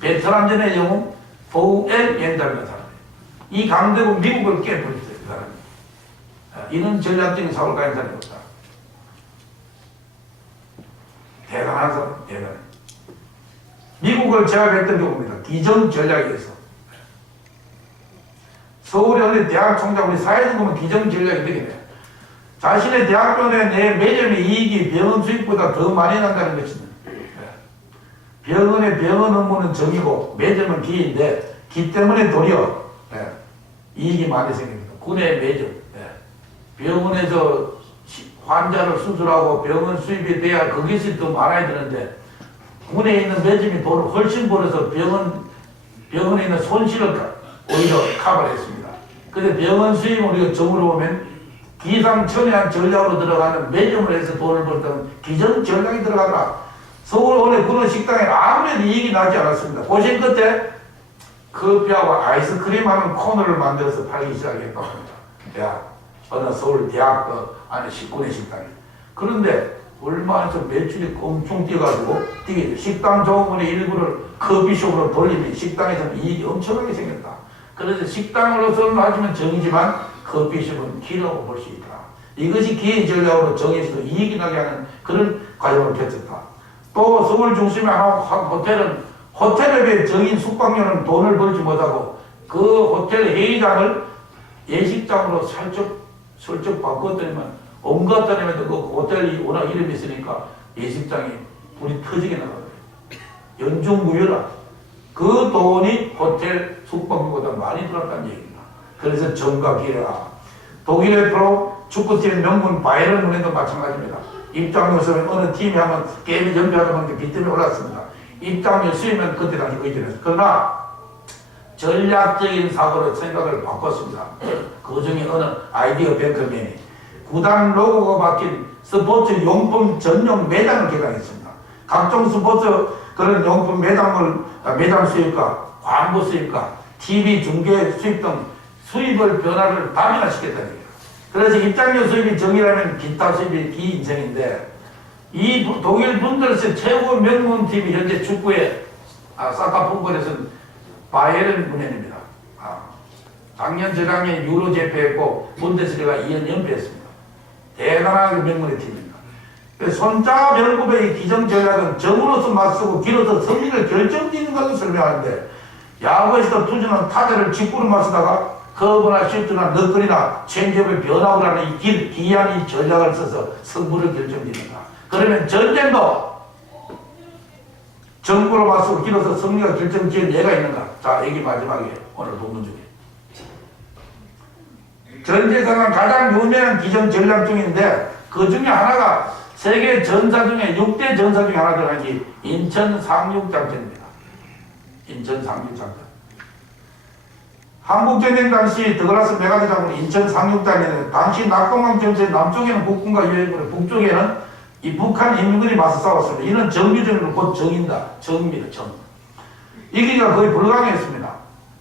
베트남전의 영웅 봉후 옌집이라는 사람이에요. 이 강대국 미국을 깨버렸어요. 그 사람이. 이런 전략적인 사고를 가진 사람이 없다. 대단한 사람, 대단해. 미국을 제압했던 경우입니다. 기정 전략에서. 서울의 어느 대학 총장, 우리 사회적 보면 기정 전략이 되겠네요. 자신의 대학교 내 매점의 이익이 병원 수익보다 더 많이 난다는 것입니다. 병원의 병원 업무는 정이고 매점은 기인데 기 때문에 도리어 이익이 많이 생깁니다. 군의 매점. 병원에서 환자를 수술하고 병원 수입이 돼야 그것이 더 많아야 되는데 군에 있는 매점이 돈을 훨씬 벌어서 병원에 있는 손실을 오히려 커버를 했습니다. 근데 병원 수입은 우리가 정으로 보면 기상천외한 전략으로 들어가는 매점을 해서 돈을 벌던 기정 전략이 들어가더라. 서울 오늘 그런 식당에 아무런 이익이 나지 않았습니다. 고생 끝에 커피하고 아이스크림 하는 코너를 만들어서 팔기 시작했다고 합니다. 어느 서울 대학 안에 식군의 식당에. 그런데 얼마 안에서 매출이 엄청 뛰어가지고 뛰게 식당 종업원의 일부를 커피숍으로 돌리면 식당에서는 이익이 엄청나게 생겼다. 그래서 식당으로서는 하지만 정이지만 커피숍은 기라고 볼 수 있다. 이것이 기회 전략으로 정해서 이익이 나게 하는 그런 과정을 펼쳤다. 또 서울 중심의 한 호텔에 비해 정인 숙박료는 돈을 벌지 못하고 그 호텔 회의장을 예식장으로 슬쩍 바꿨더니만 온갖 사람한테 그 호텔이 워낙 이름이 있으니까 예식장이 불이 터지게 나가거든요. 연중무휴라. 그 돈이 호텔 숙박료보다 많이 들었다는 얘기입니다. 그래서 정과 기회라. 독일의 프로 축구팀 명문 바이에른 뮌헨도 마찬가지입니다. 입장료 쓰면 어느 팀이 하면 게임을 연비하다 보니까 빚tem이 올랐습니다. 입장료 쓰이면 그때 당시 의견했어요. 그러나 전략적인 사고로 생각을 바꿨습니다. 그 중에 어느 아이디어 뱅크맨이 구단 로고가 박힌 스포츠 용품 전용 매장을 개장했습니다. 각종 스포츠 그런 용품 매장 수입과 광고 수입과 TV 중계 수입 등 수입을 변화를 다변화시켰다는 얘기예요. 그래서 입장료 수입이 정이라면 기타 수입이 기인생인데 이 독일 분들에서 최고 명문 팀이 현재 축구에 사카풍권에서는 바이에른 뮌헨입니다. 작년 재작년 유로 제패했고 분데스리가 2년 연패했습니다. 대단한 명문의 팀입니다. 손자 별급의 기정 전략은 정으로서 맞서고 기로서 승리를 결정짓는 것을 설명하는데 야구에서도 투수는 타자를 직구로 맞서다가 커브나 시프트나 너클이나 체인지업을 변화를 하는 이 기이한 이 전략을 써서 승부를 결정짓는다. 그러면 전쟁도 정부로 맞서고 길어서 승리가 결정지은 예가 있는가? 자, 여기 마지막에 오늘 본문 중에 전제상은 가장 유명한 기정 전략 중인데 그 중에 하나가 세계 전사 중에 6대 전사 중에 하나 들어간 게 인천 상륙작전입니다. 인천 상륙작전. 한국전쟁 당시 더글라스 메가드 장군이 인천 상륙작전에 당시 낙동강 전체 남쪽에는 국군과 유해군이 북쪽에는 이 북한 인민군이 맞서 싸웠습니다. 이는 정규전으로 곧 정입니다. 정입니다. 정. 이기가 거의 불가능했습니다.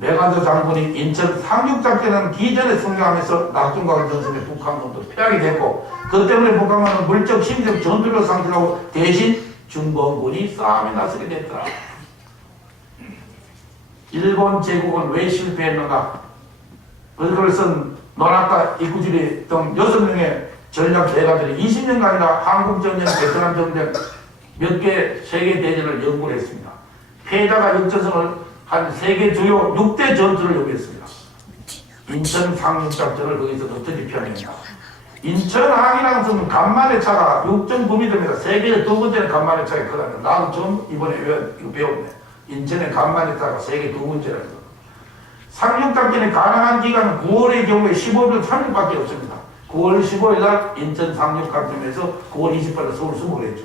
메가더 장군이 인천 상륙작전은 기전에 승리하면서 낙동강 전선에 북한군도 패하게 됐고 그 때문에 북한군은 물적 심리적 전투를 상실하고 대신 중공군이 싸움에 나서게 됐더라. 일본 제국은 왜 실패했는가? 그걸 쓴 노나카 이쿠지리 등 6명의 전략 대가들이 20년간이나 한국 전쟁, 베트남 전쟁 몇 개 세계 대전을 연구를 했습니다. 패자가 역전성을 한 세계 주요 6대 전투를 연구했습니다. 인천 상륙작전을 거기서 어떻게 표현했나? 인천 항이랑은 간만의 차가 6.9m입니다. 세계 두 번째는 간만의 차가 크답니다. 나도 처음 이번에 이거 배웠네. 인천의 간만의 차가 세계 두 번째라는 거. 상륙작전이 가능한 기간은 9월의 경우에 15일 3일밖에 없습니다. 9월 15일 날 인천 상륙작전에서 9월 28일 서울 수복을 했죠.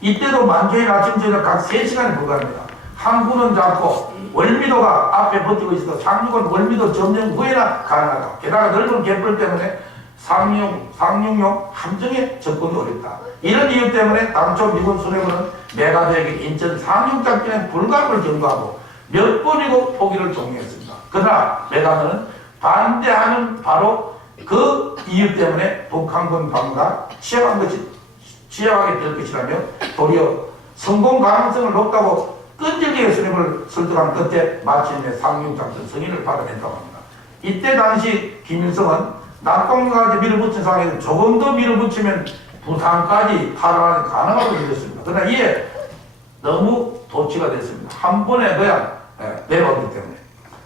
이때도 만주의 아침 저녁 각 3시간에 불과합니다. 항구는 작고 월미도가 앞에 버티고 있어서 상륙은 월미도 점령 후에나 가능하다. 게다가 넓은 갯벌 때문에 상륙용 함정에 접근도 어렵다. 이런 이유 때문에 당초 미군 수뇌부는 메가더에게 인천 상륙작전의 불가능을 경고하고 몇 번이고 포기를 종료했습니다. 그러나 메가더는 반대하는 바로 그 이유 때문에 북한군 방어가 취약하게 될 것이라며 도리어 성공 가능성을 높다고 끈질기게 수뇌부를 설득한 끝에 마침내 상륙작전 승인을 받아냈다고 합니다. 이때 당시 김일성은 낙동강까지 밀어붙인 상황에서 조금 더 밀어붙이면 부산까지 탈환이 가능하다고 믿었습니다. 그러나 이에 너무 도치가 됐습니다. 한 번에 그냥 내려왔기 때문에.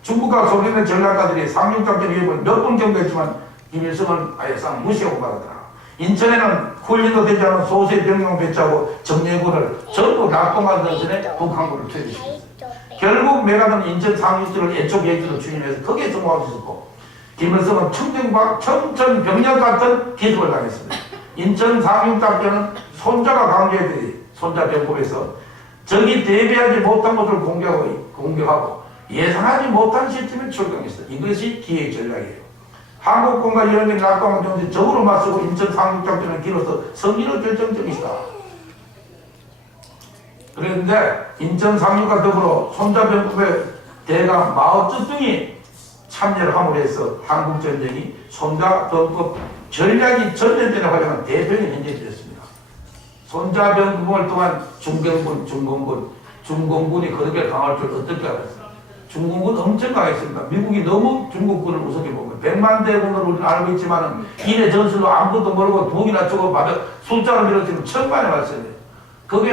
중국과 소련의 전략가들이 상륙작전 위협을 몇 번 경고했지만 김일성은 아예 상 무시하고 말았더라. 인천에는 훈련도 되지 않은 소수의 병력 배치하고 정예군을 전부 낙동강 전선에 북한군을 투입했습니다. 결국 메가더는 인천 상륙지를 애초 계획으로 추진해서 크게 성공할 수 있었고 김일성은 청천 병력 같은 기습을 당했습니다. 인천 상륙작전은 손자가 강조해들이 손자 병법에서 적이 대비하지 못한 것을 공격하고 예상하지 못한 시점에 출동했어요. 이것이 기획 전략이에요. 한국군과 연맹 낙동강 전선에 적으로 맞서고 인천 상륙작전을 기로서 승리를 결정적이다. 그런데 인천 상륙과 더불어 손자병법의 대강 마오쩌둥이 참여를 함으로 해서 한국전쟁이 손자병법 전략이 전쟁전에 활용한 대표적인 현장이 되었습니다. 손자병법을 통한 중공군이 그렇게 강할 줄 어떻게 알았어요? 중공군 엄청 강했습니다. 미국이 너무 중국군을 우습게 보고 100만 대군으로 우리는 알고 있지만 이내 전술로 아무것도 모르고 무기나 주고 받아 숫자로 밀어치면 천만에 왔어요. 거기에